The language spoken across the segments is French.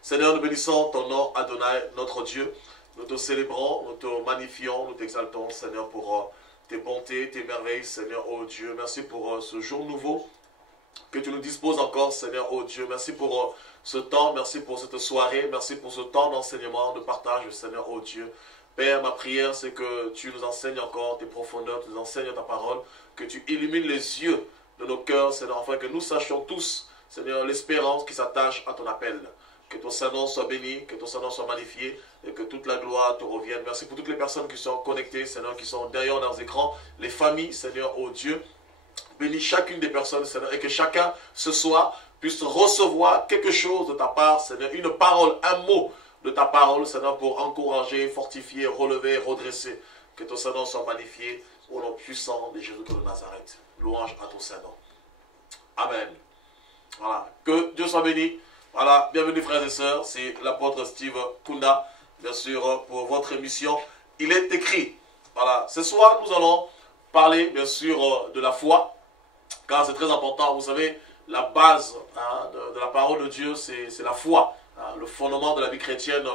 Seigneur, nous bénissons ton nom, Adonai, notre Dieu. Nous te célébrons, nous te magnifions, nous t'exaltons, Seigneur, pour tes bontés, tes merveilles, Seigneur, oh Dieu. Merci pour ce jour nouveau que tu nous disposes encore, Seigneur, oh Dieu. Merci pour ce temps, merci pour cette soirée, merci pour ce temps d'enseignement, de partage, Seigneur, oh Dieu. Père, ma prière, c'est que tu nous enseignes encore tes profondeurs, tu nous enseignes ta parole, que tu illumines les yeux de nos cœurs, Seigneur, afin que nous sachions tous, Seigneur, l'espérance qui s'attache à ton appel. Que ton Saint-Nom soit béni, que ton Saint-Nom soit magnifié et que toute la gloire te revienne. Merci pour toutes les personnes qui sont connectées, Seigneur, qui sont derrière leurs écrans, les familles, Seigneur, oh Dieu. Bénis chacune des personnes, Seigneur, et que chacun, ce soir, puisse recevoir quelque chose de ta part, Seigneur, une parole, un mot de ta parole, Seigneur, pour encourager, fortifier, relever, redresser. Que ton Saint-Nom soit magnifié au nom puissant de Jésus de Nazareth. Louange à ton Saint-Nom. Amen. Voilà. Que Dieu soit béni. Voilà, bienvenue frères et sœurs, c'est l'apôtre Steve Kunda, bien sûr, pour votre émission. Il est écrit, voilà, ce soir nous allons parler, bien sûr, de la foi, car c'est très important. Vous savez, la base de la parole de Dieu, c'est la foi. Le fondement de la vie chrétienne,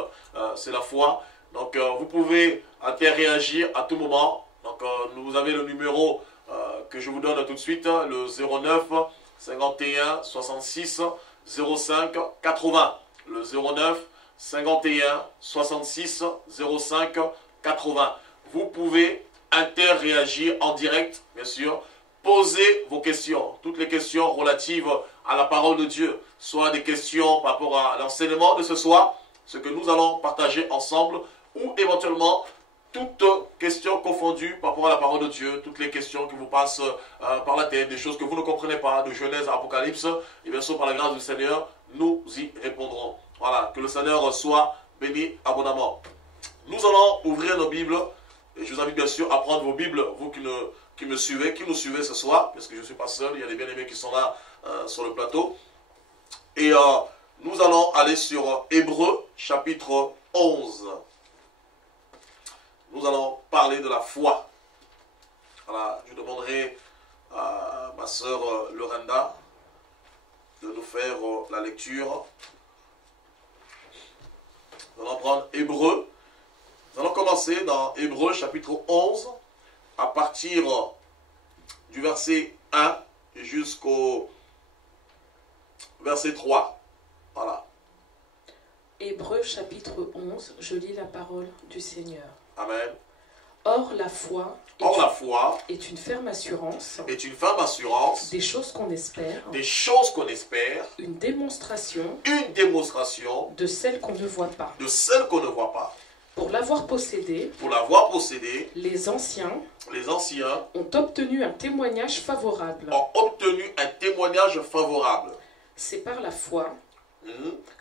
c'est la foi. Donc, vous pouvez interréagir à tout moment. Donc, vous avez le numéro que je vous donne tout de suite, le 09 51 66 05 80, le 09 51 66 05 80. Vous pouvez interréagir en direct, bien sûr. Posez vos questions, toutes les questions relatives à la parole de Dieu, soit des questions par rapport à l'enseignement de ce soir, ce que nous allons partager ensemble, ou éventuellement toutes questions confondues par rapport à la parole de Dieu, toutes les questions qui vous passent par la tête, des choses que vous ne comprenez pas, de Genèse à Apocalypse, et bien sûr par la grâce du Seigneur, nous y répondrons. Voilà, que le Seigneur soit béni abondamment. Nous allons ouvrir nos Bibles, et je vous invite bien sûr à prendre vos Bibles, vous qui me suivez, qui nous suivez ce soir, parce que je ne suis pas seul, il y a des bien-aimés qui sont là sur le plateau. Et nous allons aller sur Hébreux, chapitre 11. Nous allons parler de la foi. Voilà, je demanderai à ma sœur Lorenda de nous faire la lecture. Nous allons prendre Hébreux. Nous allons commencer dans Hébreux chapitre 11 à partir du verset 1 jusqu'au verset 3. Voilà. Hébreux chapitre 11, je lis la parole du Seigneur. Amen. Or la foi est une ferme assurance des choses qu'on espère, une démonstration de celles qu'on ne voit pas. Pour l'avoir possédé, les anciens ont obtenu un témoignage favorable. C'est par la foi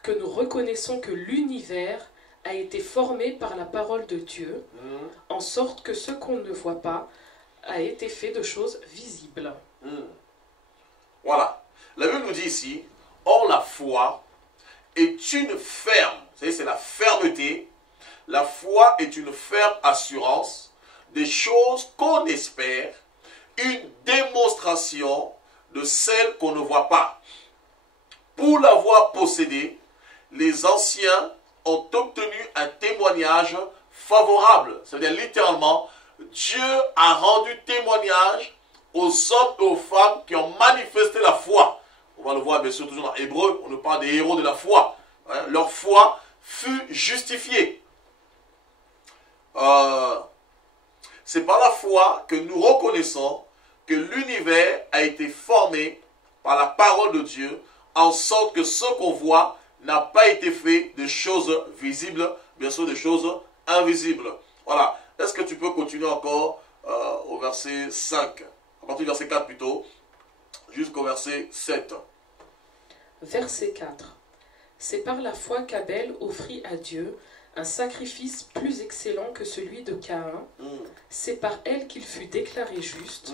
que nous reconnaissons que l'univers a été formé par la parole de Dieu, en sorte que ce qu'on ne voit pas a été fait de choses visibles. Voilà. La Bible nous dit ici, or la foi est une ferme, vous savez, c'est la fermeté. La foi est une ferme assurance des choses qu'on espère, une démonstration de celles qu'on ne voit pas. Pour l'avoir possédée, les anciens ont obtenu un témoignage favorable. C'est-à-dire littéralement, Dieu a rendu témoignage aux hommes et aux femmes qui ont manifesté la foi. On va le voir bien sûr toujours dans Hébreux, on nous parle des héros de la foi. Hein, leur foi fut justifiée. C'est par la foi que nous reconnaissons que l'univers a été formé par la parole de Dieu, en sorte que ce qu'on voit n'a pas été fait de choses visibles, bien sûr de choses invisibles. Voilà. Est-ce que tu peux continuer encore au verset 5, à partir du verset 4 plutôt, jusqu'au verset 7. Verset 4. C'est par la foi qu'Abel offrit à Dieu un sacrifice plus excellent que celui de Caïn. C'est par elle qu'il fut déclaré juste,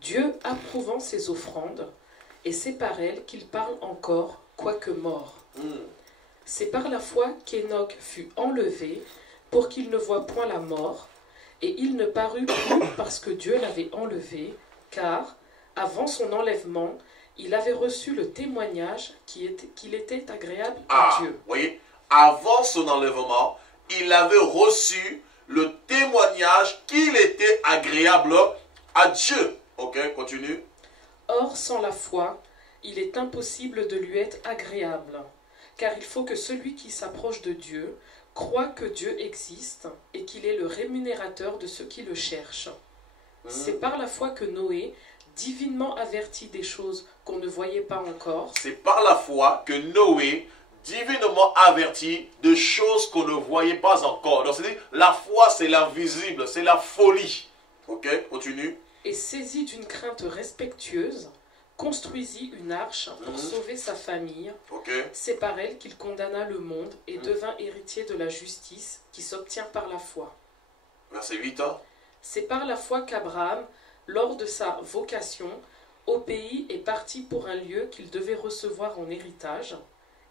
Dieu approuvant ses offrandes, et c'est par elle qu'il parle encore, quoique mort. C'est par la foi qu'Enoch fut enlevé, pour qu'il ne voie point la mort, et il ne parut plus parce que Dieu l'avait enlevé, car, avant son enlèvement, il avait reçu le témoignage qu'il était agréable à Dieu. Vous voyez, avant son enlèvement, il avait reçu le témoignage qu'il était agréable à Dieu. Ok, continue. Or, sans la foi, il est impossible de lui être agréable, car il faut que celui qui s'approche de Dieu croit que Dieu existe et qu'il est le rémunérateur de ceux qui le cherchent. C'est par la foi que Noé, divinement averti des choses qu'on ne voyait pas encore. C'est par la foi que Noé, divinement averti de choses qu'on ne voyait pas encore. Donc, c'est-à-dire, la foi, c'est l'invisible, c'est la folie. Ok, continue. Et saisi d'une crainte respectueuse, construisit une arche pour sauver sa famille. C'est par elle qu'il condamna le monde et devint héritier de la justice qui s'obtient par la foi. Verset 8. C'est par la foi qu'Abraham, lors de sa vocation, au pays est parti pour un lieu qu'il devait recevoir en héritage,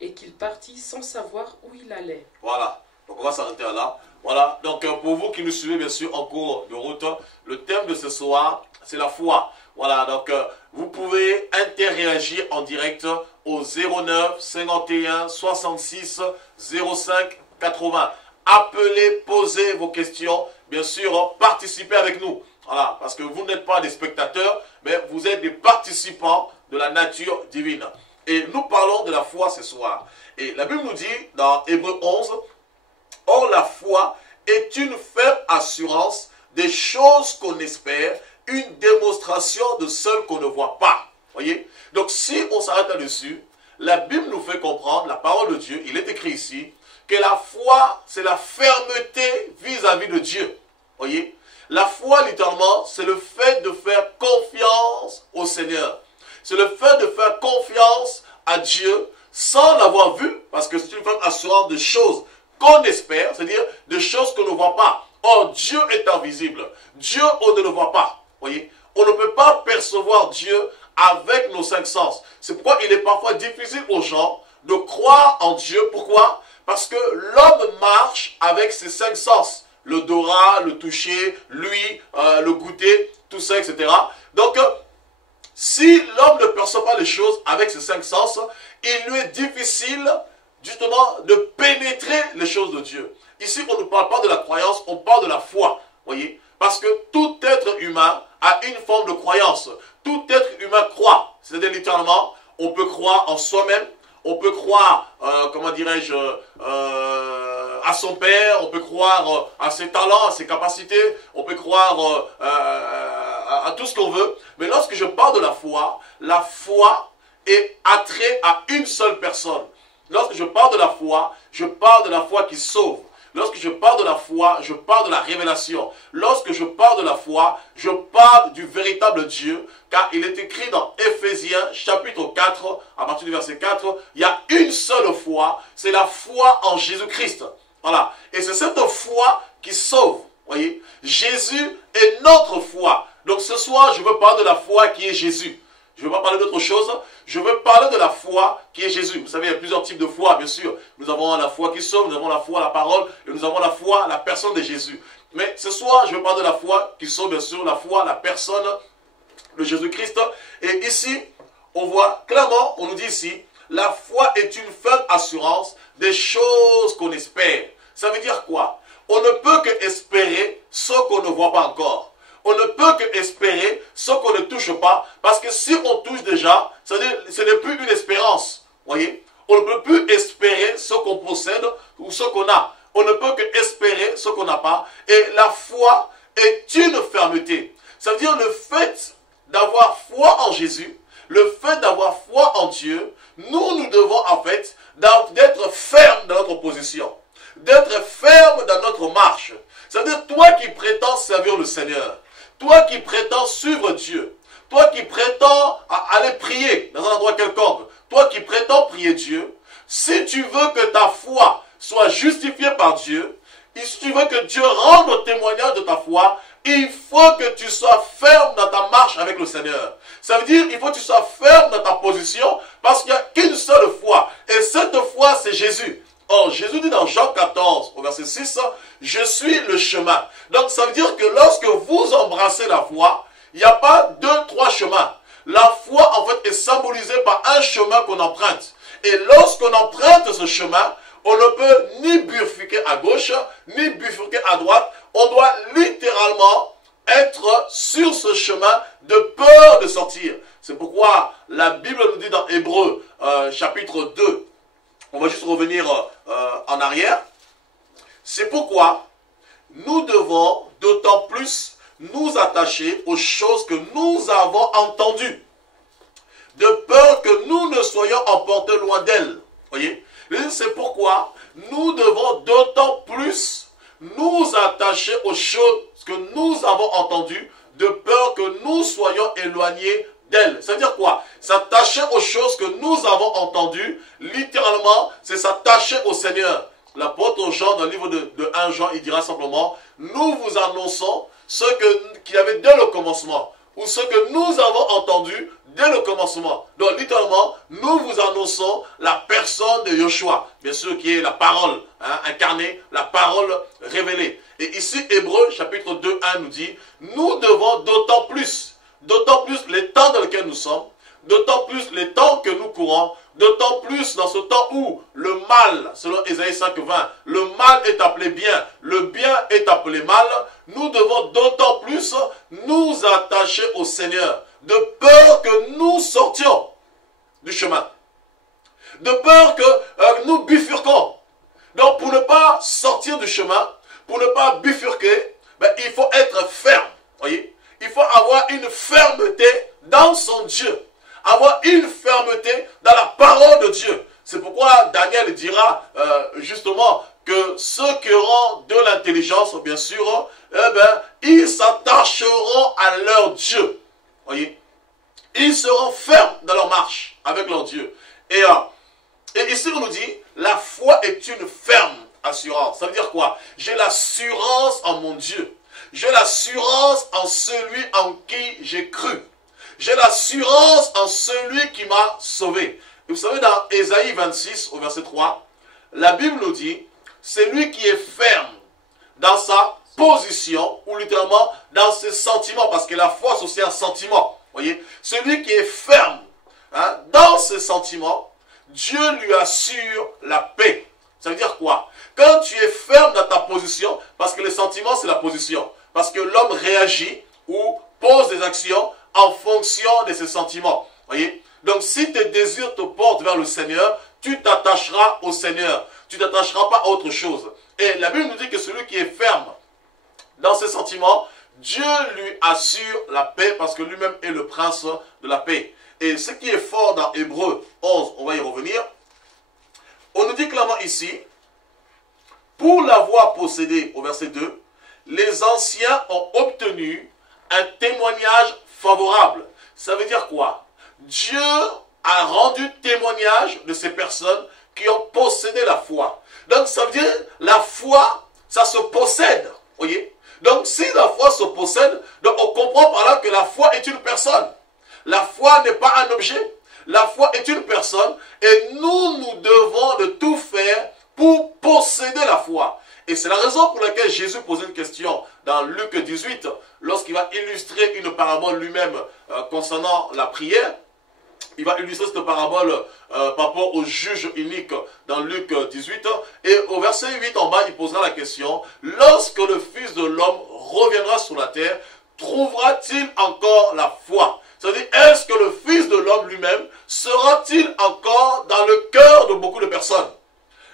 et qu'il partit sans savoir où il allait. Voilà, donc on va s'arrêter là. Voilà, donc pour vous qui nous suivez bien sûr en cours de route, le thème de ce soir, c'est la foi. Voilà, donc vous pouvez interréagir en direct au 09 51 66 05 80. Appelez, posez vos questions, bien sûr, participez avec nous. Voilà, parce que vous n'êtes pas des spectateurs, mais vous êtes des participants de la nature divine. Et nous parlons de la foi ce soir. Et la Bible nous dit dans Hébreux 11, « Or la foi est une ferme assurance des choses qu'on espère, une démonstration de celles qu'on ne voit pas. » Voyez? Donc si on s'arrête là-dessus, la Bible nous fait comprendre, la parole de Dieu, il est écrit ici, que la foi, c'est la fermeté vis-à-vis de Dieu. Voyez? La foi, littéralement, c'est le fait de faire confiance au Seigneur. C'est le fait de faire confiance à Dieu sans l'avoir vu, parce que c'est une ferme assurance de choses qu'on espère, c'est-à-dire de choses qu'on ne voit pas. Or, Dieu est invisible. Dieu, on ne le voit pas. Voyez? On ne peut pas percevoir Dieu avec nos cinq sens. C'est pourquoi il est parfois difficile aux gens de croire en Dieu. Pourquoi? Parce que l'homme marche avec ses cinq sens. L'odorat, le toucher, l'ouïe, le goûter, tout ça, etc. Donc, si l'homme ne perçoit pas les choses avec ses cinq sens, il lui est difficile, justement, de pénétrer les choses de Dieu. Ici, on ne parle pas de la croyance, on parle de la foi. Voyez? Parce que tout être humain a une forme de croyance. Tout être humain croit. C'est-à-dire, littéralement, on peut croire en soi-même, on peut croire, comment dirais-je, à son père, on peut croire à ses talents, à ses capacités, on peut croire à tout ce qu'on veut. Mais lorsque je parle de la foi est attrait à une seule personne. Lorsque je parle de la foi qui sauve. Lorsque je parle de la foi, je parle de la révélation. Lorsque je parle de la foi, je parle du véritable Dieu, car il est écrit dans Éphésiens chapitre 4, à partir du verset 4, il y a une seule foi, c'est la foi en Jésus-Christ. Voilà. Et c'est cette foi qui sauve. Voyez, Jésus est notre foi. Donc ce soir, je veux parler de la foi qui est Jésus. Je ne veux pas parler d'autre chose. Je veux parler de la foi qui est Jésus. Vous savez, il y a plusieurs types de foi, bien sûr. Nous avons la foi qui sauve, nous avons la foi à la parole, et nous avons la foi à la personne de Jésus. Mais ce soir, je veux parler de la foi qui sauve, bien sûr, la foi à la personne de Jésus-Christ. Et ici, on voit clairement, on nous dit ici, la foi est une ferme assurance des choses qu'on espère. Ça veut dire quoi? On ne peut que espérer ce qu'on ne voit pas encore. On ne peut que espérer ce qu'on ne touche pas, parce que si on touche déjà, c'est-à-dire ce n'est plus une espérance. Voyez, on ne peut plus espérer ce qu'on possède ou ce qu'on a. On ne peut que espérer ce qu'on n'a pas. Et la foi est une fermeté. Ça veut dire le fait d'avoir foi en Jésus, le fait d'avoir foi en Dieu, nous devons en fait d'être fermes dans notre position, d'être fermes dans notre marche. C'est-à-dire, toi qui prétends servir le Seigneur, toi qui prétends suivre Dieu, toi qui prétends aller prier dans un endroit quelconque, toi qui prétends prier Dieu, si tu veux que ta foi soit justifiée par Dieu, et si tu veux que Dieu rende témoignage de ta foi, il faut que tu sois ferme dans ta marche avec le Seigneur. Ça veut dire qu'il faut que tu sois ferme dans ta position parce qu'il n'y a qu'une seule foi. Et cette foi, c'est Jésus. Or, Jésus dit dans Jean 14, au verset 6, « Je suis le chemin ». Donc, ça veut dire que lorsque vous embrassez la foi, il n'y a pas deux, trois chemins. La foi, en fait, est symbolisée par un chemin qu'on emprunte. Et lorsqu'on emprunte ce chemin, on ne peut ni bifurquer à gauche, ni bifurquer à droite. On doit littéralement être sur ce chemin de peur de sortir. C'est pourquoi la Bible nous dit dans Hébreux, chapitre 2, on va juste revenir en arrière. C'est pourquoi nous devons d'autant plus nous attacher aux choses que nous avons entendues, de peur que nous ne soyons emportés loin d'elles. Voyez? C'est pourquoi nous devons d'autant plus nous attacher aux choses que nous avons entendues, de peur que nous soyons éloignés d'elles. C'est-à-dire quoi? S'attacher aux choses que nous avons entendues, littéralement, c'est s'attacher au Seigneur. L'apôtre Jean, dans le livre de 1 Jean, il dira simplement, nous vous annonçons ce qu'il y avait dès le commencement, ou ce que nous avons entendu dès le commencement. Donc, littéralement, nous vous annonçons la personne de Yeshua, bien sûr, qui est la parole incarnée, la parole révélée. Et ici, Hébreux, chapitre 2, 1 nous dit, nous devons d'autant plus les temps dans lesquels nous sommes, d'autant plus les temps que nous courons, d'autant plus dans ce temps où le mal, selon Ésaïe 5:20, le mal est appelé bien, le bien est appelé mal, nous devons d'autant plus nous attacher au Seigneur, de peur que nous sortions du chemin, de peur que nous bifurquons. Donc pour ne pas sortir du chemin, pour ne pas bifurquer, il faut être ferme, voyez. Il faut avoir une fermeté dans son Dieu. Avoir une fermeté dans la parole de Dieu. C'est pourquoi Daniel dira justement que ceux qui auront de l'intelligence, bien sûr, ils s'attacheront à leur Dieu. Voyez? Ils seront fermes dans leur marche avec leur Dieu. Et ici on nous dit, la foi est une ferme assurance. Ça veut dire quoi? J'ai l'assurance en mon Dieu. J'ai l'assurance en celui en qui j'ai cru. J'ai l'assurance en celui qui m'a sauvé. Et vous savez, dans Ésaïe 26, au verset 3, la Bible nous dit, c'est lui qui est ferme dans sa position, ou littéralement dans ses sentiments, parce que la foi, c'est aussi un sentiment. Voyez, celui qui est ferme dans ses sentiments, Dieu lui assure la paix. Ça veut dire quoi? Quand tu es ferme dans ta position, parce que les sentiments, c'est la position. Parce que l'homme réagit ou pose des actions en fonction de ses sentiments. Voyez? Donc, si tes désirs te portent vers le Seigneur, tu t'attacheras au Seigneur. Tu ne t'attacheras pas à autre chose. Et la Bible nous dit que celui qui est ferme dans ses sentiments, Dieu lui assure la paix parce que lui-même est le prince de la paix. Et ce qui est fort dans Hébreux 11, on va y revenir. On nous dit clairement ici, pour l'avoir possédé, au verset 2, les anciens ont obtenu un témoignage favorable. Ça veut dire quoi? Dieu a rendu témoignage de ces personnes qui ont possédé la foi. Donc ça veut dire, la foi, ça se possède. Voyez? Donc si la foi se possède, donc on comprend par là que la foi est une personne. La foi n'est pas un objet. La foi est une personne et nous devons de tout faire pour posséder la foi. Et c'est la raison pour laquelle Jésus posait une question dans Luc 18, lorsqu'il va illustrer une parabole lui-même concernant la prière. Il va illustrer cette parabole par rapport au juge unique dans Luc 18. Et au verset 8 en bas, il posera la question, lorsque le Fils de l'homme reviendra sur la terre, trouvera-t-il encore la foi? C'est-à-dire, est-ce que le Fils de l'homme lui-même sera-t-il encore dans le cœur de beaucoup de personnes?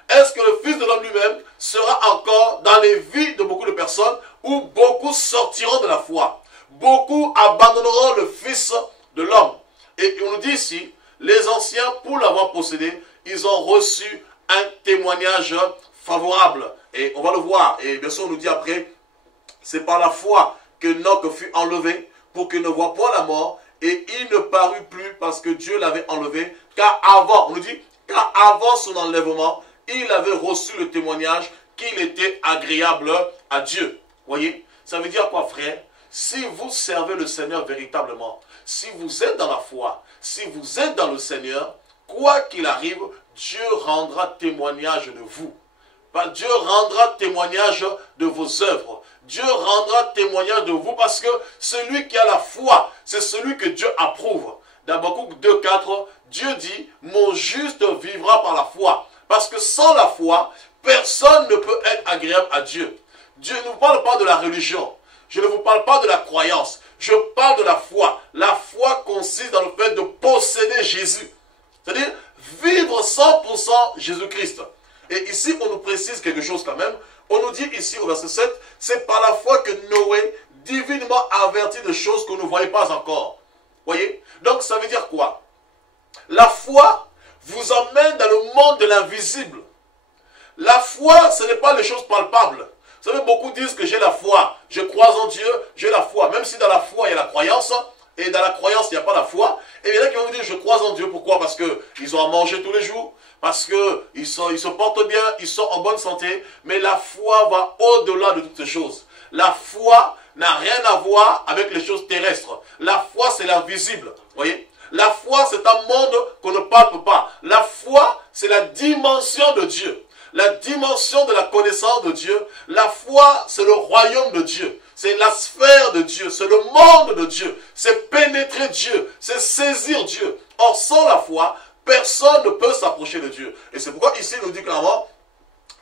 Est-ce que le Fils de l'homme lui-même sera encore dans les vies de beaucoup de personnes où beaucoup sortiront de la foi? Beaucoup abandonneront le Fils de l'homme. Et on nous dit ici, les anciens, pour l'avoir possédé, ils ont reçu un témoignage favorable. Et on va le voir. Et bien sûr, on nous dit après C'est par la foi que Enoch fut enlevé pour qu'il ne voie point la mort, et il ne parut plus parce que Dieu l'avait enlevé, car avant, on nous dit, car avant son enlèvement, il avait reçu le témoignage qu'il était agréable à Dieu. Voyez, ça veut dire quoi, frère? Si vous servez le Seigneur véritablement, si vous êtes dans la foi, si vous êtes dans le Seigneur, quoi qu'il arrive, Dieu rendra témoignage de vous. Dieu rendra témoignage de vos œuvres. Dieu rendra témoignage de vous parce que celui qui a la foi, c'est celui que Dieu approuve. Dans Habakkuk 2,4, Dieu dit, mon juste vivra par la foi. Parce que sans la foi, personne ne peut être agréable à Dieu. Dieu ne vous parle pas de la religion. Je ne vous parle pas de la croyance. Je parle de la foi. La foi consiste dans le fait de posséder Jésus. C'est-à-dire vivre 100% Jésus-Christ. Et ici, on nous précise quelque chose quand même. On nous dit ici au verset 7, c'est par la foi que Noé, divinement averti de choses qu'on ne voyait pas encore. Voyez? Donc ça veut dire quoi? La foi vous emmène dans le monde de l'invisible. La foi, ce n'est pas les choses palpables. Vous savez, beaucoup disent que j'ai la foi. Je crois en Dieu, j'ai la foi. Même si dans la foi, il y a la croyance, et dans la croyance, il n'y a pas la foi. Et il y en a qui vont vous dire, je crois en Dieu. Pourquoi? Parce qu'ils ont à manger tous les jours. Parce qu'ils se portent bien, ils sont en bonne santé. Mais la foi va au-delà de toutes ces choses. La foi n'a rien à voir avec les choses terrestres. La foi, c'est l'invisible. Voyez? La foi, c'est un monde qu'on ne palpe pas. La foi, c'est la dimension de Dieu. La dimension de la connaissance de Dieu. La foi, c'est le royaume de Dieu. C'est la sphère de Dieu. C'est le monde de Dieu. C'est pénétrer Dieu. C'est saisir Dieu. Or, sans la foi, personne ne peut s'approcher de Dieu. Et c'est pourquoi ici, il nous dit clairement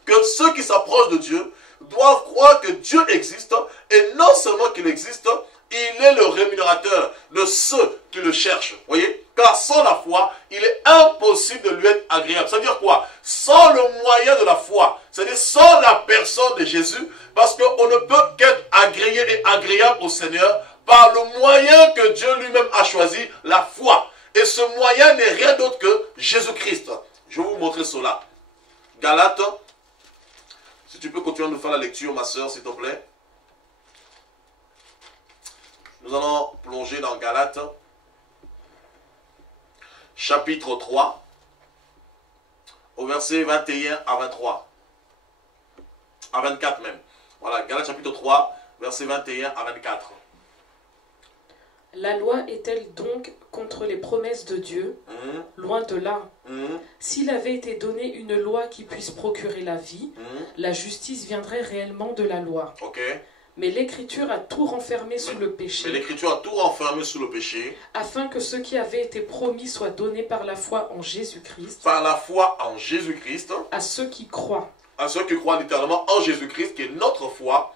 que ceux qui s'approchent de Dieu doivent croire que Dieu existe. Et non seulement qu'il existe, il est le rémunérateur de ceux qui le cherchent. Voyez? Car sans la foi, il est impossible de lui être agréable. C'est-à-dire quoi? Sans le moyen de la foi, c'est-à-dire sans la personne de Jésus, parce qu'on ne peut qu'être agréé et agréable au Seigneur par le moyen que Dieu lui-même a choisi, la foi. Et ce moyen n'est rien d'autre que Jésus-Christ. Je vais vous montrer cela. Galates, si tu peux continuer à nous faire la lecture, ma soeur, s'il te plaît. Nous allons plonger dans Galates, chapitre 3, au verset 21 à 23. À 24 même. Voilà, Galates chapitre 3, verset 21 à 24. La loi est-elle donc contre les promesses de Dieu? Loin de là. S'il avait été donné une loi qui puisse procurer la vie, la justice viendrait réellement de la loi. Mais l'Écriture a tout renfermé sous le péché. Afin que ce qui avait été promis soit donné par la foi en Jésus-Christ. Par la foi en Jésus-Christ. À ceux qui croient. À ceux qui croient littéralement en Jésus-Christ, qui est notre foi.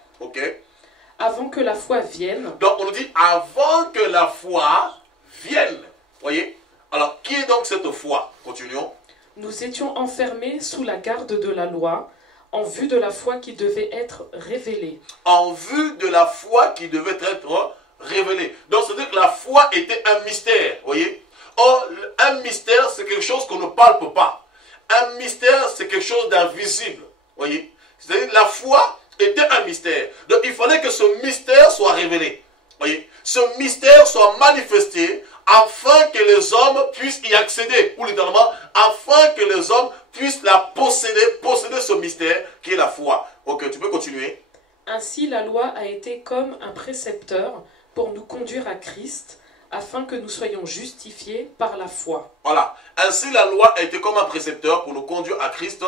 Avant que la foi vienne. Donc on nous dit avant que la foi vienne. Voyez? Alors qui est donc cette foi? Continuons. Nous étions enfermés sous la garde de la loi, en vue de la foi qui devait être révélée. En vue de la foi qui devait être révélée. Donc c'est-à-dire que la foi était un mystère. Voyez? Or, un mystère, c'est quelque chose qu'on ne palpe pas. Un mystère, c'est quelque chose d'invisible. Voyez? C'est-à-dire que la foi était un mystère. Donc il fallait que ce mystère soit révélé. Voyez, ce mystère soit manifesté afin que les hommes puissent y accéder. Ou littéralement, afin que les hommes puissent la posséder ce mystère qui est la foi. Ok, tu peux continuer. Ainsi la loi a été comme un précepteur pour nous conduire à Christ, afin que nous soyons justifiés par la foi. Voilà. Ainsi la loi a été comme un précepteur pour nous conduire à Christ,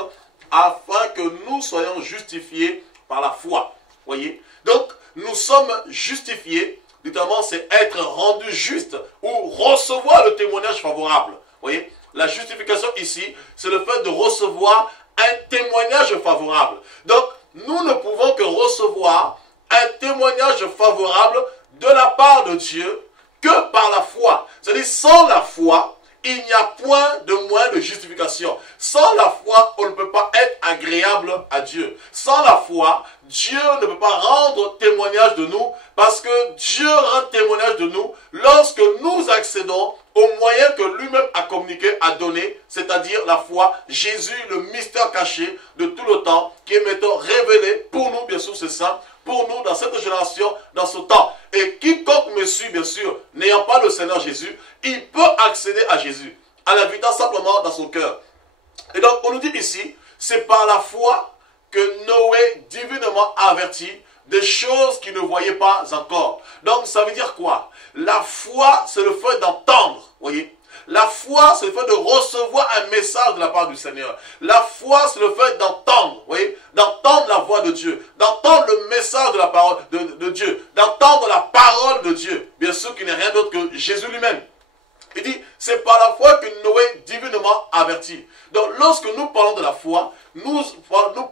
afin que nous soyons justifiés par la foi. Voyez? Donc, nous sommes justifiés, notamment c'est être rendu juste ou recevoir le témoignage favorable. Voyez? La justification ici, c'est le fait de recevoir un témoignage favorable. Donc, nous ne pouvons que recevoir un témoignage favorable de la part de Dieu que par la foi. C'est-à-dire, sans la foi, il n'y a point de moyen de justification. Sans la foi, on ne peut pas être agréable à Dieu. Sans la foi, Dieu ne peut pas rendre témoignage de nous parce que Dieu rend témoignage de nous lorsque nous accédons au moyen que lui-même a communiqué, a donné, c'est-à-dire la foi, Jésus, le mystère caché de tout le temps, qui est maintenant révélé pour nous, bien sûr c'est ça, pour nous dans cette génération, dans ce temps. Et quiconque me suit, bien sûr, n'ayant pas le Seigneur Jésus, il peut accéder à Jésus, en l'invitant simplement dans son cœur. Et donc, on nous dit ici, c'est par la foi que Noé, divinement averti, des choses qu'il ne voyait pas encore. Donc, ça veut dire quoi? La foi, c'est le fait d'entendre, voyez. La foi, c'est le fait de recevoir un message de la part du Seigneur. La foi, c'est le fait d'entendre, voyez, d'entendre la voix de Dieu, d'entendre le message de la parole de Dieu, d'entendre la parole de Dieu. Bien sûr qu'il n'est rien d'autre que Jésus lui-même. Il dit, c'est par la foi que Noé divinement averti. Donc, lorsque nous parlons de la foi, nous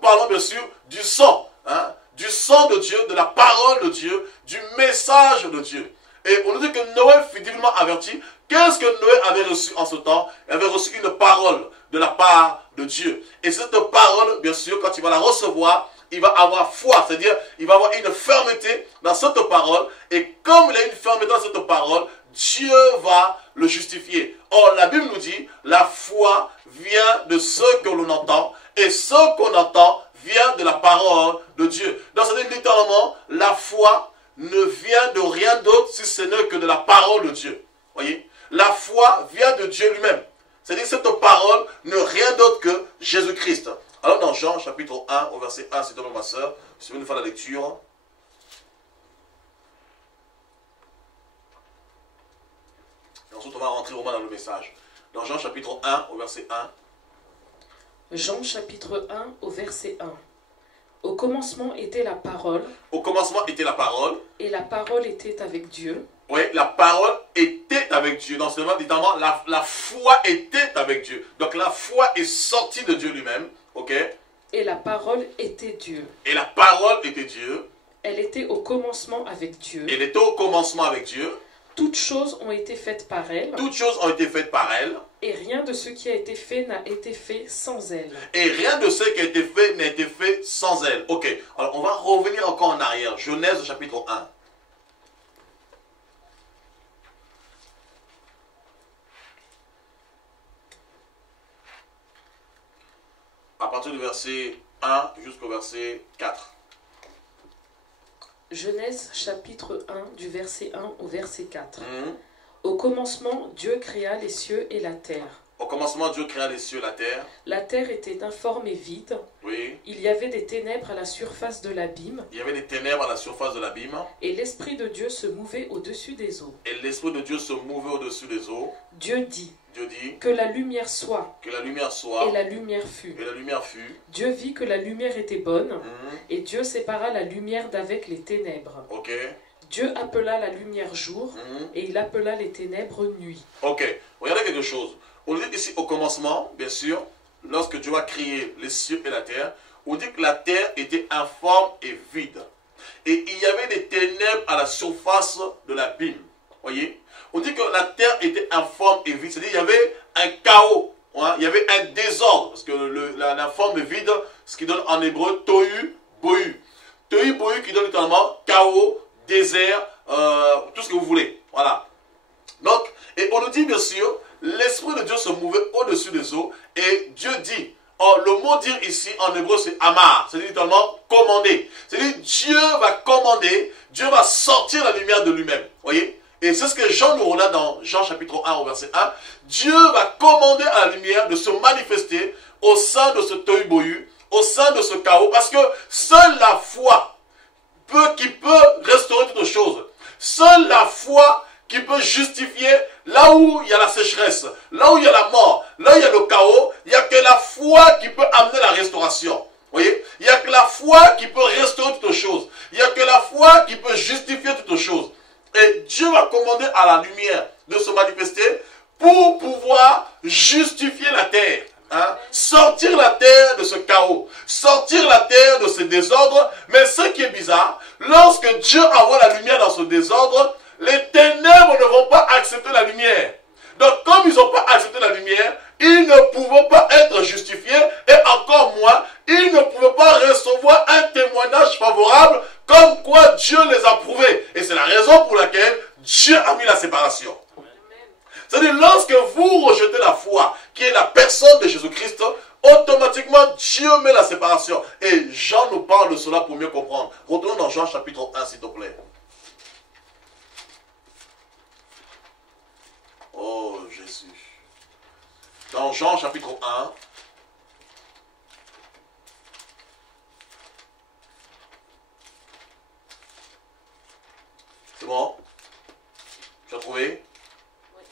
parlons bien sûr du sang, hein, du sang de Dieu, de la parole de Dieu, du message de Dieu. Et on nous dit que Noé fut divinement averti. Qu'est-ce que Noé avait reçu en ce temps? Il avait reçu une parole de la part de Dieu. Et cette parole, bien sûr, quand il va la recevoir, il va avoir foi, c'est-à-dire il va avoir une fermeté dans cette parole. Et comme il a une fermeté dans cette parole, Dieu va le justifier. Or, la Bible nous dit, la foi vient de ce que l'on entend, et ce qu'on entend vient de la parole de Dieu. Donc, ça veut dire littéralement, la foi ne vient de rien d'autre si ce n'est que de la parole de Dieu. Voyez? La foi vient de Dieu lui-même. C'est-à-dire cette parole n'est rien d'autre que Jésus-Christ. Alors dans Jean chapitre 1, au verset 1, c'est ma soeur, si vous voulez faire la lecture. Et ensuite on va rentrer vraiment dans le message. Dans Jean chapitre 1, au verset 1. Jean chapitre 1, au verset 1. Au commencement était la parole. Au commencement était la parole. Et la parole était avec Dieu. Oui, la parole était avec Dieu. Donc, littéralement, la foi était avec Dieu. Donc, la foi est sortie de Dieu lui-même. Ok? Et la parole était Dieu. Et la parole était Dieu. Elle était au commencement avec Dieu. Elle était au commencement avec Dieu. Toutes choses ont été faites par elle. Toutes choses ont été faites par elle. Et rien de ce qui a été fait n'a été fait sans elle. Et rien de ce qui a été fait n'a été fait sans elle. Ok, alors on va revenir encore en arrière. Genèse chapitre 1. À partir du verset 1 jusqu'au verset 4. Genèse chapitre 1 du verset 1 au verset 4. Au commencement, Dieu créa les cieux et la terre. Au commencement, Dieu créa les cieux et la terre. La terre était informe et vide. Oui. Il y avait des ténèbres à la surface de l'abîme. Il y avait des ténèbres à la surface de l'abîme. Et l'Esprit de Dieu se mouvait au-dessus des eaux. Et l'Esprit de Dieu se mouvait au-dessus des eaux. Dieu dit. Dieu dit. Que la lumière soit. Que la lumière soit. Et la lumière fut. Et la lumière fut. Dieu vit que la lumière était bonne. Et Dieu sépara la lumière d'avec les ténèbres. Ok. Dieu appela la lumière jour. Et il appela les ténèbres nuit. Ok. Regardez quelque chose. On dit ici au commencement, bien sûr, lorsque Dieu a créé les cieux et la terre, on dit que la terre était informe et vide. Et il y avait des ténèbres à la surface de l'abîme. Voyez? On dit que la terre était informe et vide. C'est-à-dire qu'il y avait un chaos. Hein? Il y avait un désordre. Parce que l'informe et vide, ce qui donne en hébreu tohu bohu. Tohu bohu qui donne littéralement chaos, désert, tout ce que vous voulez. Voilà. Donc, et on nous dit bien sûr, l'Esprit de Dieu se mouvait au-dessus des eaux et Dieu dit, or le mot dire ici en hébreu c'est amar, c'est littéralement commander. C'est-à-dire Dieu va commander, Dieu va sortir la lumière de lui-même. Voyez? Et c'est ce que Jean nous relate dans Jean chapitre 1 au verset 1. Dieu va commander à la lumière de se manifester au sein de ce tohu bohu, au sein de ce chaos, parce que seule la foi qui peut restaurer toutes choses. Seule la foi qui peut justifier là où il y a la sécheresse, là où il y a la mort, là où il y a le chaos, il n'y a que la foi qui peut amener la restauration. Vous voyez? Il n'y a que la foi qui peut restaurer toutes choses. Il n'y a que la foi qui peut justifier toutes choses. Et Dieu va commander à la lumière de se manifester pour pouvoir justifier la terre. Hein? Sortir la terre de ce chaos, sortir la terre de ce désordre. Mais ce qui est bizarre, lorsque Dieu envoie la lumière dans ce désordre, les ténèbres ne vont pas accepter la lumière. Donc comme ils n'ont pas accepté la lumière, ils ne pouvaient pas être justifiés et encore moins, ils ne pouvaient pas recevoir un témoignage favorable comme quoi Dieu les a prouvés. Et c'est la raison pour laquelle Dieu a mis la séparation. C'est-à-dire lorsque vous rejetez la foi, qui est la personne de Jésus-Christ, automatiquement Dieu met la séparation. Et Jean nous parle de cela pour mieux comprendre. Retournons dans Jean chapitre 1, s'il te plaît. Oh, Jésus. Dans Jean chapitre 1. C'est bon? Tu as trouvé? Oui.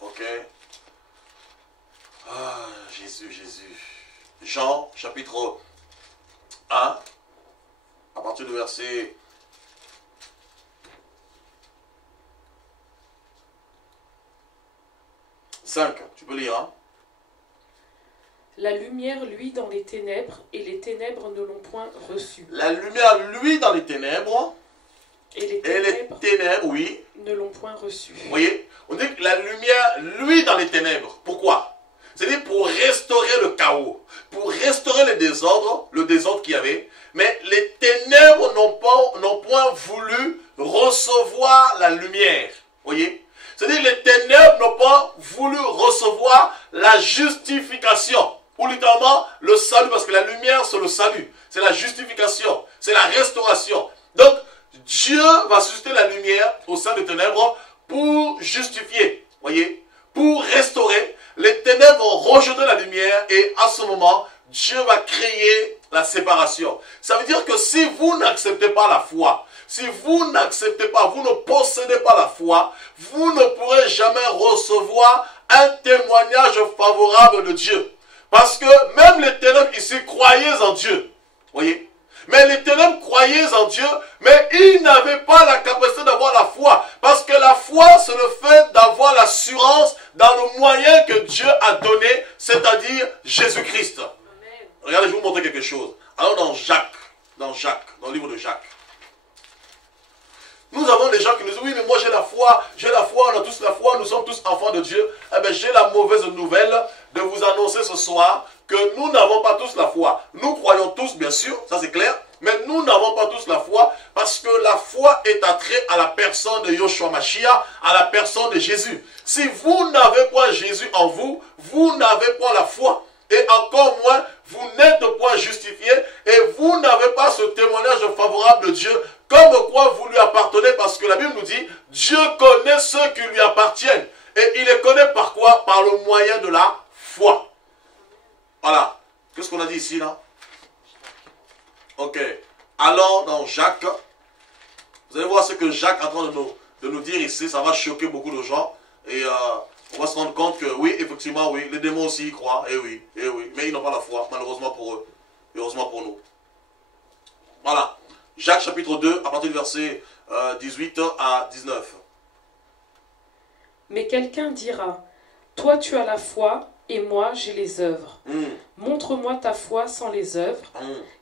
Ok. Ah, Jésus, Jésus. Jean, chapitre 1, à partir du verset 5. Tu peux lire, hein? La lumière luit dans les ténèbres, et les ténèbres ne l'ont point reçue. La lumière luit dans les ténèbres, et les ténèbres, oui, ne l'ont point reçue. Vous voyez, on dit que la lumière luit dans les ténèbres. Pourquoi? C'est-à-dire pour restaurer le chaos, pour restaurer le désordre qu'il y avait. Mais les ténèbres n'ont point voulu recevoir la lumière. Vous voyez? C'est-à-dire les ténèbres n'ont pas voulu recevoir la justification. Ou littéralement le salut, parce que la lumière c'est le salut. C'est la justification, c'est la restauration. Donc Dieu va susciter la lumière au sein des ténèbres pour justifier. Voyez? Pour restaurer. Les ténèbres vont rejeter la lumière et à ce moment, Dieu va créer la séparation. Ça veut dire que si vous n'acceptez pas la foi, si vous n'acceptez pas, vous ne possédez pas la foi, vous ne pourrez jamais recevoir un témoignage favorable de Dieu. Parce que même les ténèbres ici, croyaient en Dieu. Voyez? Mais les ténèbres croyaient en Dieu, mais ils n'avaient pas la capacité d'avoir la foi. Parce que la foi, c'est le fait d'avoir l'assurance dans le moyen que Dieu a donné, c'est-à-dire Jésus-Christ. Regardez, je vais vous montrer quelque chose. Alors dans le livre de Jacques, nous avons des gens qui nous disent, oui, mais moi j'ai la foi, on a tous la foi, nous sommes tous enfants de Dieu. Eh bien, j'ai la mauvaise nouvelle de vous annoncer ce soir que nous n'avons pas tous la foi. Nous croyons tous, bien sûr, ça c'est clair, mais nous n'avons pas tous la foi parce que la foi est attrait à la personne de Yoshua Mashiach, à la personne de Jésus. Si vous n'avez pas Jésus en vous, vous n'avez pas la foi. Et encore moins, vous n'êtes point justifié et vous n'avez pas ce témoignage favorable de Dieu, comme quoi vous lui appartenez, parce que la Bible nous dit, Dieu connaît ceux qui lui appartiennent. Et il les connaît par quoi? Par le moyen de la foi. Voilà. Qu'est-ce qu'on a dit ici, là? Ok. Alors, dans Jacques, vous allez voir ce que Jacques est en train de nous dire ici. Ça va choquer beaucoup de gens. Et on va se rendre compte que, oui, effectivement, oui, les démons aussi y croient. Et oui. Mais ils n'ont pas la foi, malheureusement pour eux. Heureusement pour nous. Voilà. Jacques chapitre 2, à partir du verset 18 à 19. Mais quelqu'un dira, toi tu as la foi, et moi j'ai les œuvres. Montre-moi ta foi sans les œuvres,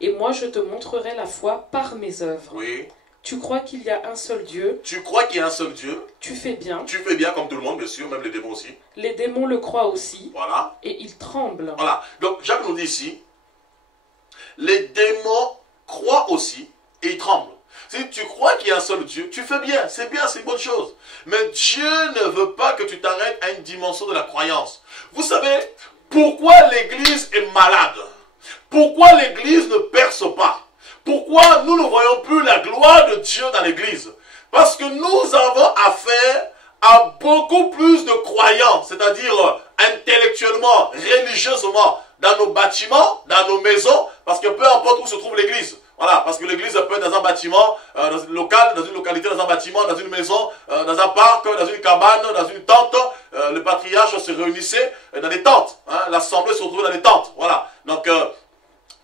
et moi je te montrerai la foi par mes œuvres. Oui. Tu crois qu'il y a un seul Dieu. Tu crois qu'il y a un seul Dieu. Tu fais bien. Tu fais bien comme tout le monde, bien sûr, même les démons aussi. Les démons le croient aussi. Voilà. Et ils tremblent. Voilà. Donc Jacques nous dit ici, les démons croient aussi et ils tremblent. Si tu crois qu'il y a un seul Dieu, tu fais bien, c'est une bonne chose. Mais Dieu ne veut pas que tu t'arrêtes à une dimension de la croyance. Vous savez, pourquoi l'Église est malade? Pourquoi l'Église ne perce pas? Pourquoi nous ne voyons plus la gloire de Dieu dans l'Église? Parce que nous avons affaire à beaucoup plus de croyants, c'est-à-dire intellectuellement, religieusement, dans nos bâtiments, dans nos maisons, parce que peu importe où se trouve l'Église. Voilà, parce que l'église peut être dans un bâtiment, dans une localité, dans un bâtiment, dans une maison, dans un parc, dans une cabane, dans une tente. Le patriarche se réunissait dans des tentes. Hein, l'assemblée se retrouvait dans des tentes. Voilà. Donc,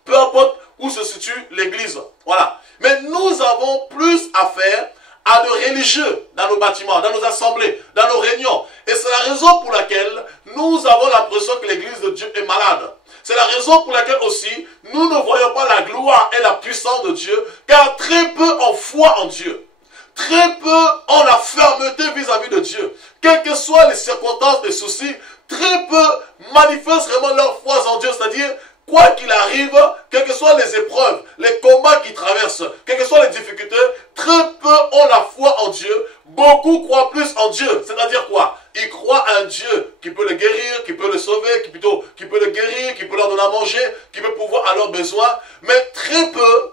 peu importe où se situe l'église. Voilà. Mais nous avons plus affaire à de religieux dans nos bâtiments, dans nos assemblées, dans nos réunions. Et c'est la raison pour laquelle nous avons l'impression que l'église de Dieu est malade. C'est la raison pour laquelle aussi, nous ne voyons pas la gloire et la puissance de Dieu, car très peu ont foi en Dieu. Très peu ont la fermeté vis-à-vis de Dieu. Quelles que soient les circonstances, les soucis, très peu manifestent vraiment leur foi en Dieu. C'est-à-dire, quoi qu'il arrive, quelles que soient les épreuves, les combats qu'ils traversent, quelles que soient les difficultés, très peu ont la foi en Dieu. Beaucoup croient plus en Dieu. C'est-à-dire quoi? Ils croient à un Dieu qui peut le guérir, qui peut le sauver, qui peut le guérir, qui peut leur donner à manger, qui peut pouvoir à leurs besoins. Mais très peu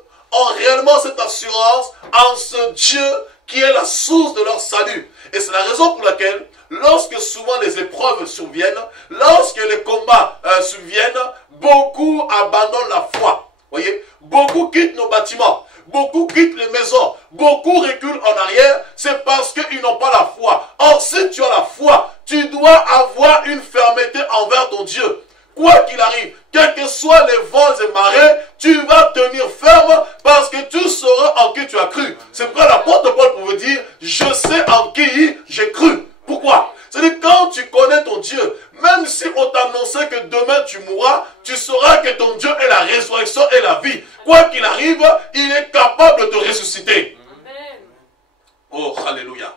tellement cette assurance en ce Dieu qui est la source de leur salut. Et c'est la raison pour laquelle, lorsque souvent les épreuves surviennent, lorsque les combats surviennent, beaucoup abandonnent la foi. Voyez, beaucoup quittent nos bâtiments, beaucoup quittent les maisons, beaucoup reculent en arrière, c'est parce qu'ils n'ont pas la foi. Or, si tu as la foi, tu dois avoir une fermeté envers ton Dieu. Quoi qu'il arrive, quels que soient les vents et marées, tu vas tenir ferme parce que tu sauras en qui tu as cru. C'est pourquoi l'apôtre Paul pouvait dire, je sais en qui j'ai cru. Pourquoi? C'est-à-dire quand tu connais ton Dieu, même si on t'annonçait que demain tu mourras, tu sauras que ton Dieu est la résurrection et la vie. Quoi qu'il arrive, il est capable de te ressusciter. Amen. Oh, alléluia.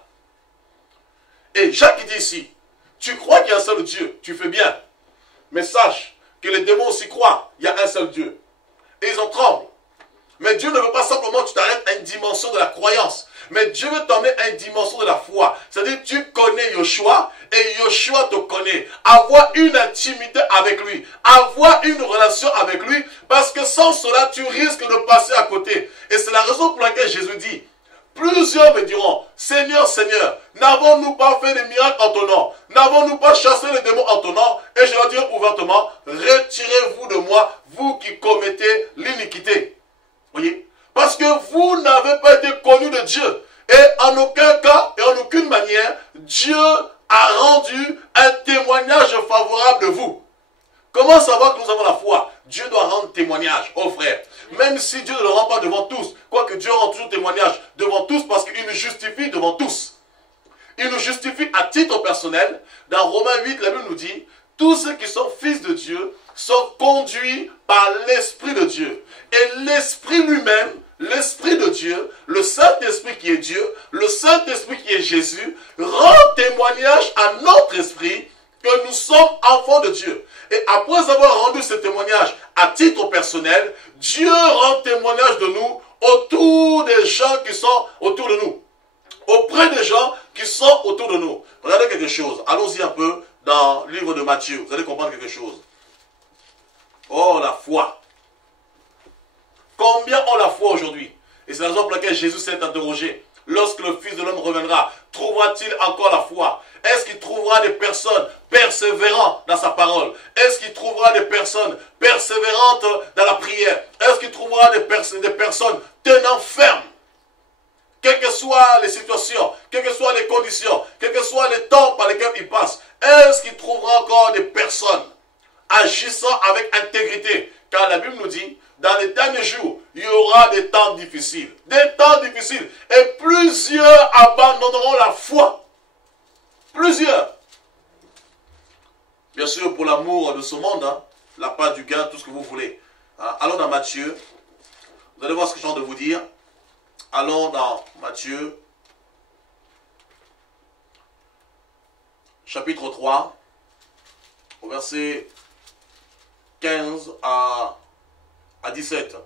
Et Jacques dit ici, tu crois qu'il y a un seul Dieu, tu fais bien. Mais sache que les démons aussi croient, il y a un seul Dieu. Et ils en tremblent. Mais Dieu ne veut pas simplement que tu t'arrêtes à une dimension de la croyance. Mais Dieu veut t'emmener à une dimension de la foi. C'est-à-dire que tu connais Yoshua et Yoshua te connaît. Avoir une intimité avec lui. Avoir une relation avec lui. Parce que sans cela, tu risques de passer à côté. Et c'est la raison pour laquelle Jésus dit, plusieurs me diront, Seigneur, Seigneur, n'avons-nous pas fait des miracles en ton nom? N'avons-nous pas chassé les démons en ton nom? Et je leur dirai ouvertement, retirez-vous de moi, vous qui commettez l'iniquité. Voyez? Parce que vous n'avez pas été connus de Dieu. Et en aucun cas et en aucune manière, Dieu a rendu un témoignage favorable de vous. Comment savoir que nous avons la foi? Dieu doit rendre témoignage, oh frère. Même si Dieu ne le rend pas devant tous, quoique Dieu rend toujours témoignage devant tous parce qu'il nous justifie devant tous. Il nous justifie à titre personnel. Dans Romains 8, la Bible nous dit, tous ceux qui sont fils de Dieu sont conduits par l'Esprit de Dieu. Et l'Esprit lui-même, l'Esprit de Dieu, le Saint-Esprit qui est Dieu, le Saint-Esprit qui est Jésus, rend témoignage à notre esprit que nous sommes enfants de Dieu. Et après avoir rendu ce témoignage à titre personnel, Dieu rend témoignage de nous autour des gens qui sont autour de nous. Auprès des gens qui sont autour de nous. Regardez quelque chose. Allons-y un peu dans le livre de Matthieu. Vous allez comprendre quelque chose. Oh, la foi. Combien ont la foi aujourd'hui? Et c'est la raison pour laquelle Jésus s'est interrogé. Lorsque le Fils de l'homme reviendra, trouvera-t-il encore la foi? Est-ce qu'il trouvera des personnes persévérantes dans sa parole? Est-ce qu'il trouvera des personnes persévérantes dans la prière? Est-ce qu'il trouvera des personnes tenant ferme? Quelles que soient les situations, quelles que soient les conditions, quels que soient les temps par lesquels il passe, est-ce qu'il trouvera encore des personnes agissant avec intégrité? Car la Bible nous dit, dans les derniers jours, il y aura des temps difficiles. Des temps difficiles. Et plusieurs abandonneront la foi. Plusieurs. Bien sûr, pour l'amour de ce monde, hein, la part du gain, tout ce que vous voulez. Hein, allons dans Matthieu. Vous allez voir ce que je viens de vous dire. Allons dans Matthieu, chapitre 3, au verset 15 à 17.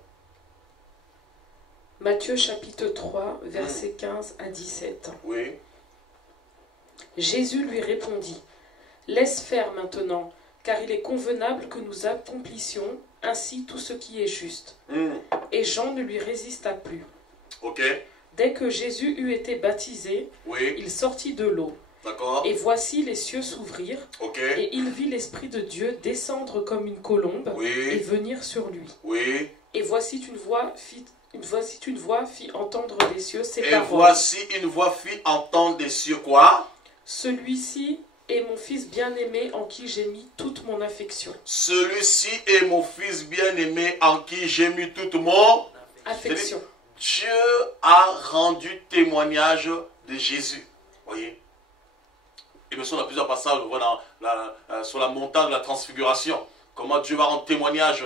Matthieu chapitre 3, verset 15 à 17. Oui. Jésus lui répondit, « Laisse faire maintenant, car il est convenable que nous accomplissions ainsi tout ce qui est juste. » Et Jean ne lui résista plus. Okay. Dès que Jésus eut été baptisé, oui. Il sortit de l'eau. Et voici les cieux s'ouvrirent, et il vit l'Esprit de Dieu descendre comme une colombe et venir sur lui. Et voici une voix fit entendre des cieux ces paroles. Et voici une voix fit entendre des cieux quoi? Celui-ci est mon fils bien-aimé en qui j'ai mis toute mon affection. Celui-ci est mon fils bien-aimé en qui j'ai mis toute mon affection. Dieu a rendu témoignage de Jésus. Voyez? Et bien sûr, on a plusieurs passages, on voit sur la montagne de la transfiguration. Comment Dieu va rendre témoignage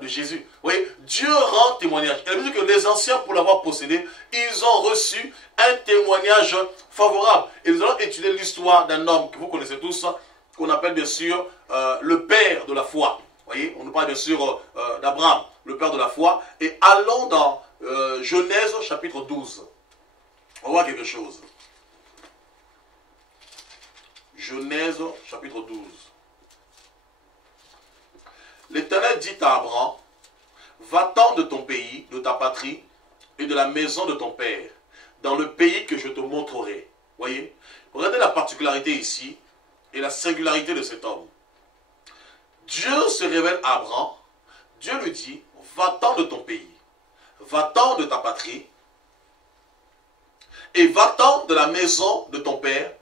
de Jésus. Vous voyez, Dieu rend témoignage. Et la Bible dit que les anciens, pour l'avoir possédé, ils ont reçu un témoignage favorable. Et nous allons étudier l'histoire d'un homme que vous connaissez tous, qu'on appelle bien sûr le père de la foi. Vous voyez, on nous parle bien sûr d'Abraham, le père de la foi. Et allons dans Genèse chapitre 12. On va voir quelque chose. Genèse chapitre 12. L'Éternel dit à Abraham, va-t'en de ton pays, de ta patrie, et de la maison de ton père, dans le pays que je te montrerai. Voyez? Regardez la particularité ici et la singularité de cet homme. Dieu se révèle à Abraham. Dieu lui dit, va-t'en de ton pays, va-t'en de ta patrie, et va-t'en de la maison de ton père,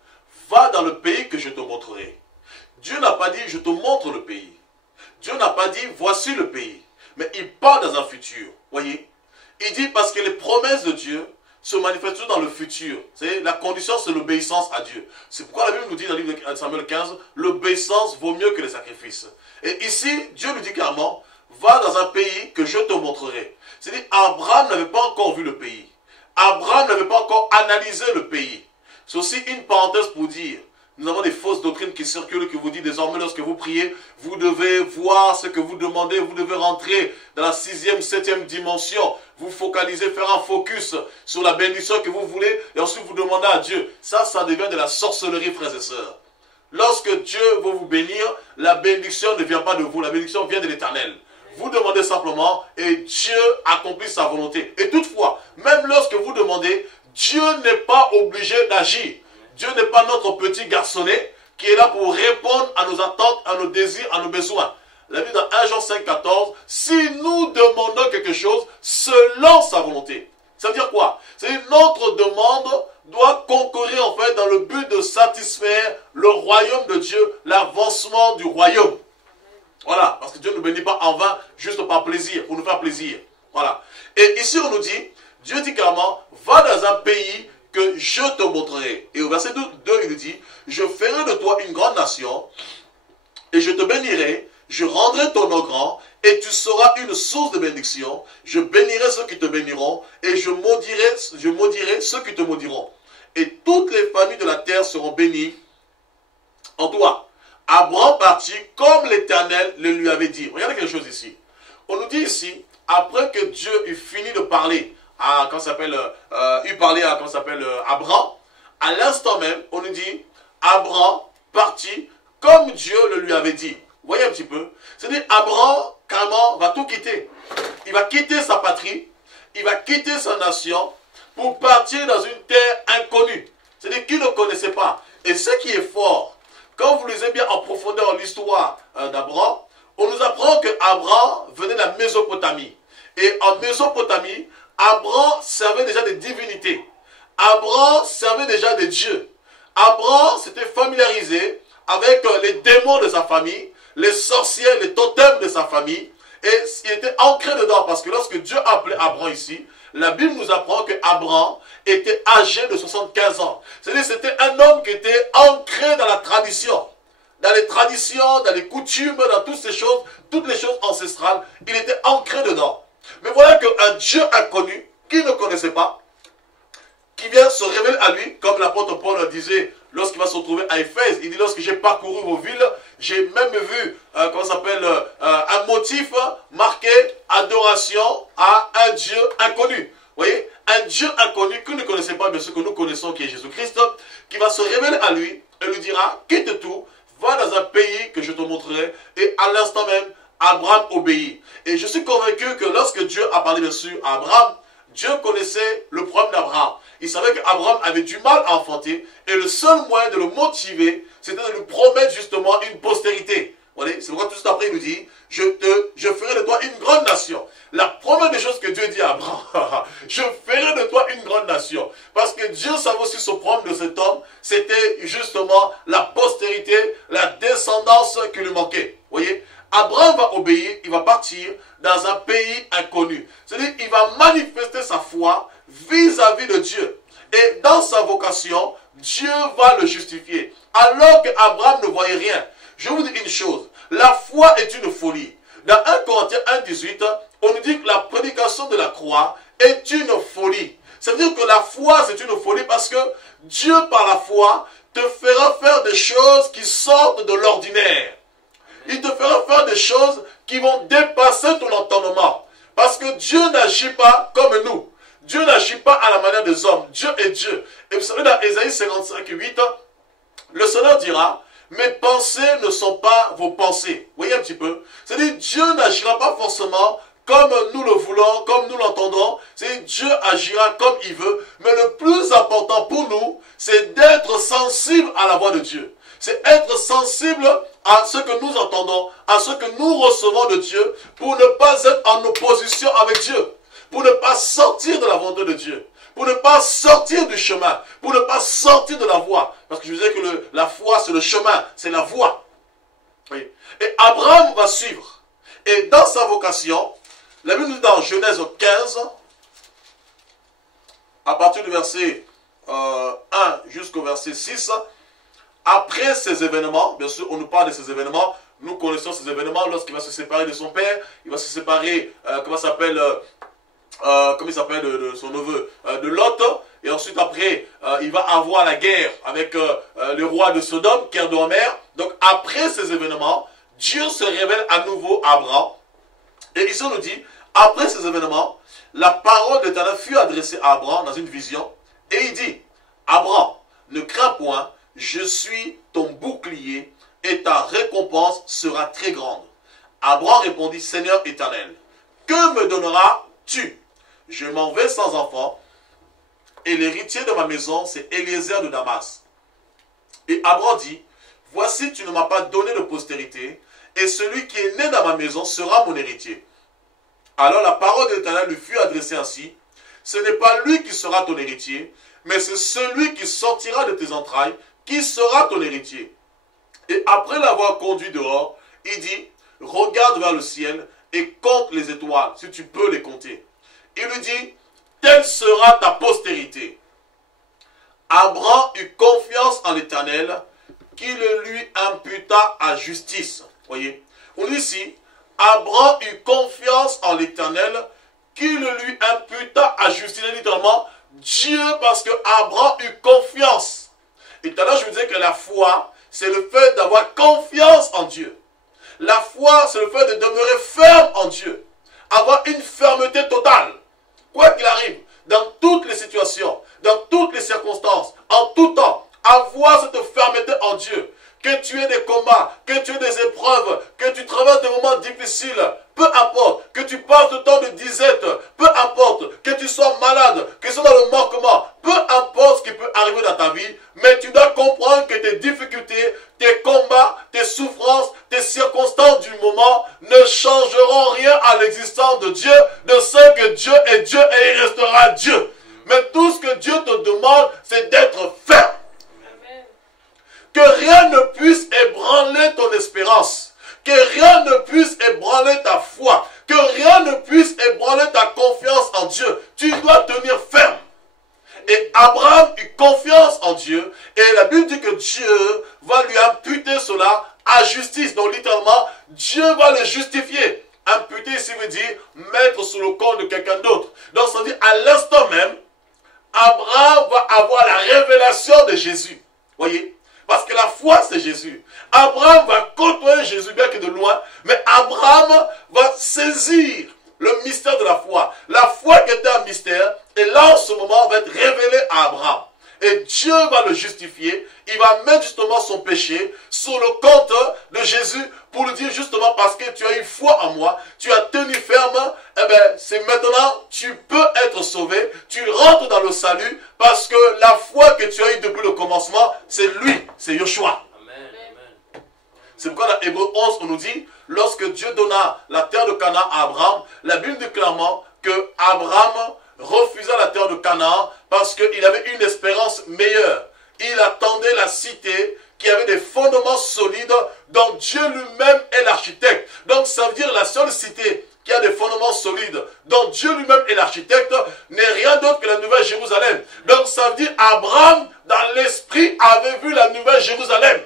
va dans le pays que je te montrerai. Dieu n'a pas dit, je te montre le pays. Dieu n'a pas dit, voici le pays. Mais il parle dans un futur. Voyez? Il dit, parce que les promesses de Dieu se manifestent toujours dans le futur. La condition, c'est l'obéissance à Dieu. C'est pourquoi la Bible nous dit dans le livre de Samuel 15, l'obéissance vaut mieux que les sacrifices. Et ici, Dieu nous dit clairement, va dans un pays que je te montrerai. C'est-à-dire, Abraham n'avait pas encore vu le pays. Abraham n'avait pas encore analysé le pays. C'est aussi une parenthèse pour dire, nous avons des fausses doctrines qui circulent, qui vous disent désormais lorsque vous priez, vous devez voir ce que vous demandez, vous devez rentrer dans la 6e, 7e dimension, vous focalisez, faire un focus sur la bénédiction que vous voulez, et ensuite vous demandez à Dieu. Ça devient de la sorcellerie, frères et sœurs. Lorsque Dieu veut vous bénir, la bénédiction ne vient pas de vous, la bénédiction vient de l'Éternel. Vous demandez simplement et Dieu accomplit sa volonté. Et toutefois, même lorsque vous demandez, Dieu n'est pas obligé d'agir. Dieu n'est pas notre petit garçonnet qui est là pour répondre à nos attentes, à nos désirs, à nos besoins. La Bible dans 1 Jean 5,14, si nous demandons quelque chose selon sa volonté. Ça veut dire quoi? C'est-à-dire notre demande doit concourir en fait dans le but de satisfaire le royaume de Dieu, l'avancement du royaume. Voilà, parce que Dieu ne bénit pas en vain, juste par plaisir, pour nous faire plaisir. Voilà. Et ici on nous dit, Dieu dit clairement, va dans un pays que je te montrerai. Et au verset 2, il nous dit, je ferai de toi une grande nation, et je te bénirai, je rendrai ton nom grand, et tu seras une source de bénédiction. Je bénirai ceux qui te béniront, et je maudirai ceux qui te maudiront. Et toutes les familles de la terre seront bénies en toi. Abraham partit comme l'Éternel le lui avait dit. Regardez quelque chose ici. On nous dit ici, après que Dieu eut fini de parler à, Abraham, à l'instant même, on nous dit, Abraham partit comme Dieu le lui avait dit. Vous voyez un petit peu? C'est-à-dire, Abraham, carrément, va tout quitter. Il va quitter sa patrie, il va quitter sa nation pour partir dans une terre inconnue. C'est-à-dire qu'il ne connaissait pas. Et ce qui est fort, quand vous lisez bien en profondeur l'histoire d'Abraham, on nous apprend qu'Abraham venait de la Mésopotamie. Et en Mésopotamie, Abraham servait déjà des divinités. Abraham servait déjà des dieux. Abraham s'était familiarisé avec les démons de sa famille, les sorciers, les totems de sa famille. Et il était ancré dedans parce que lorsque Dieu appelait Abraham ici, la Bible nous apprend qu'Abraham était âgé de 75 ans. C'est-à-dire c'était un homme qui était ancré dans la tradition. Dans les traditions, dans les coutumes, dans toutes ces choses, toutes les choses ancestrales, il était ancré dedans. Mais voilà qu'un Dieu inconnu, qu'il ne connaissait pas, qui vient se révéler à lui, comme l'apôtre Paul le disait lorsqu'il va se retrouver à Éphèse. Il dit, lorsque j'ai parcouru vos villes, j'ai même vu, un motif marqué adoration à un Dieu inconnu. Vous voyez, un Dieu inconnu que nous ne connaissons pas, mais ce que nous connaissons qui est Jésus-Christ, qui va se révéler à lui et lui dira, quitte tout, va dans un pays que je te montrerai, et à l'instant même, Abraham obéit. Et je suis convaincu que lorsque Dieu a parlé bien sûr à Abraham, Dieu connaissait le problème d'Abraham. Il savait qu'Abraham avait du mal à enfanter, et le seul moyen de le motiver, c'était de lui promettre justement une postérité. C'est pourquoi tout de suite après il nous dit, je ferai de toi une grande nation. La première des choses que Dieu dit à Abraham, je ferai de toi une grande nation. Parce que Dieu savait aussi ce problème de cet homme, c'était justement la postérité, la descendance qui lui manquait. Vous voyez, Abraham va obéir, il va partir dans un pays inconnu. C'est-à-dire qu'il va manifester sa foi vis-à-vis de Dieu. Et dans sa vocation, Dieu va le justifier. Alors qu'Abraham ne voyait rien. Je vous dis une chose, la foi est une folie. Dans 1 Corinthiens 1,18, on nous dit que la prédication de la croix est une folie. Ça veut dire que la foi, c'est une folie parce que Dieu, par la foi, te fera faire des choses qui sortent de l'ordinaire. Il te fera faire des choses qui vont dépasser ton entendement. Parce que Dieu n'agit pas comme nous. Dieu n'agit pas à la manière des hommes. Dieu est Dieu. Et vous savez, dans Ésaïe 55,8, le Seigneur dira, mes pensées ne sont pas vos pensées. Vous voyez un petit peu? C'est-à-dire, Dieu n'agira pas forcément comme nous le voulons, comme nous l'entendons. Dieu agira comme il veut. Mais le plus important pour nous, c'est d'être sensible à la voix de Dieu. C'est être sensible à ce que nous entendons, à ce que nous recevons de Dieu, pour ne pas être en opposition avec Dieu, pour ne pas sortir de la volonté de Dieu, pour ne pas sortir du chemin, pour ne pas sortir de la voie. Parce que je disais que la foi, c'est le chemin, c'est la voie. Oui. Et Abraham va suivre. Et dans sa vocation, la Bible nous dit dans Genèse 15, à partir du verset 1 jusqu'au verset 6, après ces événements, bien sûr, on nous parle de ces événements, nous connaissons ces événements lorsqu'il va se séparer de son père, il va se séparer, comment il s'appelle de son neveu, de Lot, et ensuite après, il va avoir la guerre avec le roi de Sodome, Kedorlaomer. Donc après ces événements, Dieu se révèle à nouveau à Abraham, et ici on nous dit, après ces événements, la parole de l'Éternel fut adressée à Abraham dans une vision, et il dit, Abraham, ne crains point, je suis ton bouclier et ta récompense sera très grande. Abraham répondit, Seigneur éternel, que me donneras-tu? Je m'en vais sans enfant et l'héritier de ma maison, c'est Eliezer de Damas. Et Abraham dit, voici, tu ne m'as pas donné de postérité et celui qui est né dans ma maison sera mon héritier. Alors la parole de l'Éternel lui fut adressée ainsi, ce n'est pas lui qui sera ton héritier, mais c'est celui qui sortira de tes entrailles qui sera ton héritier. Et après l'avoir conduit dehors, il dit, regarde vers le ciel et compte les étoiles, si tu peux les compter. Il lui dit, telle sera ta postérité. Abraham eut confiance en l'Éternel, qui le lui imputa à justice. Voyez, on dit ici, Abraham eut confiance en l'Éternel, qui le lui imputa à justice. Littéralement, Dieu, parce que Abraham eut confiance. Et tout à l'heure, je vous disais que la foi, c'est le fait d'avoir confiance en Dieu. La foi, c'est le fait de demeurer ferme en Dieu. Avoir une fermeté totale. Quoi qu'il arrive, dans toutes les situations, dans toutes les circonstances, en tout temps, avoir cette fermeté en Dieu. Que tu aies des combats, que tu aies des épreuves, que tu traverses des moments difficiles, peu importe, que tu passes le temps de disette, peu importe, que tu sois malade, que tu sois dans le manquement, peu importe ce qui peut arriver dans ta vie, mais tu dois comprendre que tes difficultés, tes combats, tes souffrances, tes circonstances du moment ne changeront rien à l'existence de Dieu, de ce que Dieu est Dieu et il restera Dieu. Mais tout ce que Dieu te demande, c'est d'être ferme. Que rien ne puisse ébranler ton espérance. Que rien ne puisse ébranler ta foi. Que rien ne puisse ébranler ta confiance en Dieu. Tu dois tenir ferme. Et Abraham eut confiance en Dieu. Et la Bible dit que Dieu va lui imputer cela à justice. Donc littéralement, Dieu va le justifier. Imputer ici veut dire mettre sous le compte de quelqu'un d'autre. Donc ça veut dire à l'instant même, Abraham va avoir la révélation de Jésus. Voyez? Parce que la foi, c'est Jésus. Abraham va côtoyer Jésus, bien que de loin, mais Abraham va saisir le mystère de la foi. La foi qui était un mystère, et là, en ce moment, va être révélée à Abraham. Et Dieu va le justifier. Il va mettre justement son péché sur le compte de Jésus pour lui dire justement parce que tu as eu foi en moi, tu as tenu ferme, eh bien, c'est maintenant, tu peux être sauvé, tu rentres dans le salut parce que la foi que tu as eue depuis le commencement, c'est lui, c'est Yoshua. C'est pourquoi dans Hébreux 11, on nous dit, lorsque Dieu donna la terre de Canaan à Abraham, la Bible dit clairement que Abraham refusa la terre de Canaan parce qu'il avait une espérance meilleure. Il attendait la cité qui avait des fondements solides dont Dieu lui-même est l'architecte. Donc ça veut dire la seule cité qui a des fondements solides dont Dieu lui-même est l'architecte n'est rien d'autre que la Nouvelle Jérusalem. Donc ça veut dire Abraham dans l'esprit avait vu la Nouvelle Jérusalem.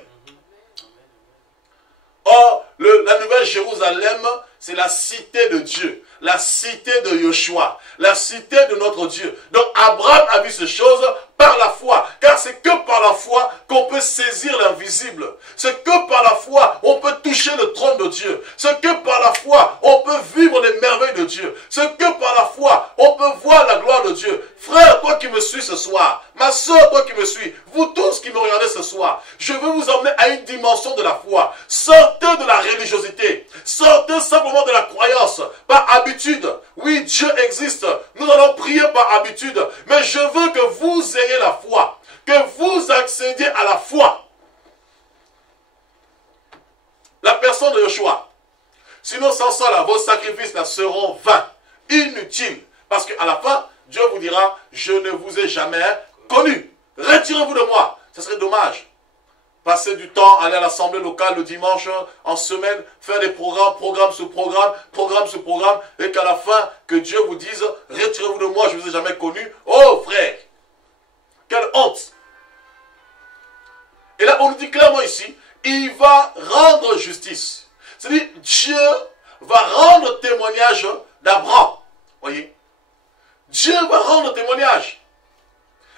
Or, la Nouvelle Jérusalem, c'est la cité de Dieu, la cité de Yoshua, la cité de notre Dieu. Donc Abraham a vu ces choses par la foi, car c'est que par la foi qu'on peut saisir l'invisible. C'est que par la foi on peut toucher le trône de Dieu. C'est que par la foi on peut vivre les merveilles de Dieu. C'est que par la foi on peut voir la gloire de Dieu. Frère, toi qui me suis ce soir, ma soeur, toi qui me suis, vous tous qui me regardez ce soir, je veux vous emmener à une dimension de la foi. Sortez de la religiosité. Sortez simplement de la croyance, par habitude. Oui, Dieu existe. Nous allons prier par habitude. Mais je veux que vous ayez la foi. Que vous accédiez à la foi. La personne de Joshua. Sinon, sans ça, là, vos sacrifices là, seront vains, inutiles. Parce qu'à la fin, Dieu vous dira, je ne vous ai jamais connu. Retirez-vous de moi. Ce serait dommage. Passer du temps, aller à l'assemblée locale le dimanche, en semaine, faire des programmes, programme sur programme, et qu'à la fin, que Dieu vous dise, retirez-vous de moi, je ne vous ai jamais connu. Oh frère, quelle honte. Et là, on nous dit clairement ici, il va rendre justice. C'est-à-dire, Dieu va rendre témoignage d'Abraham. Voyez, Dieu va rendre témoignage.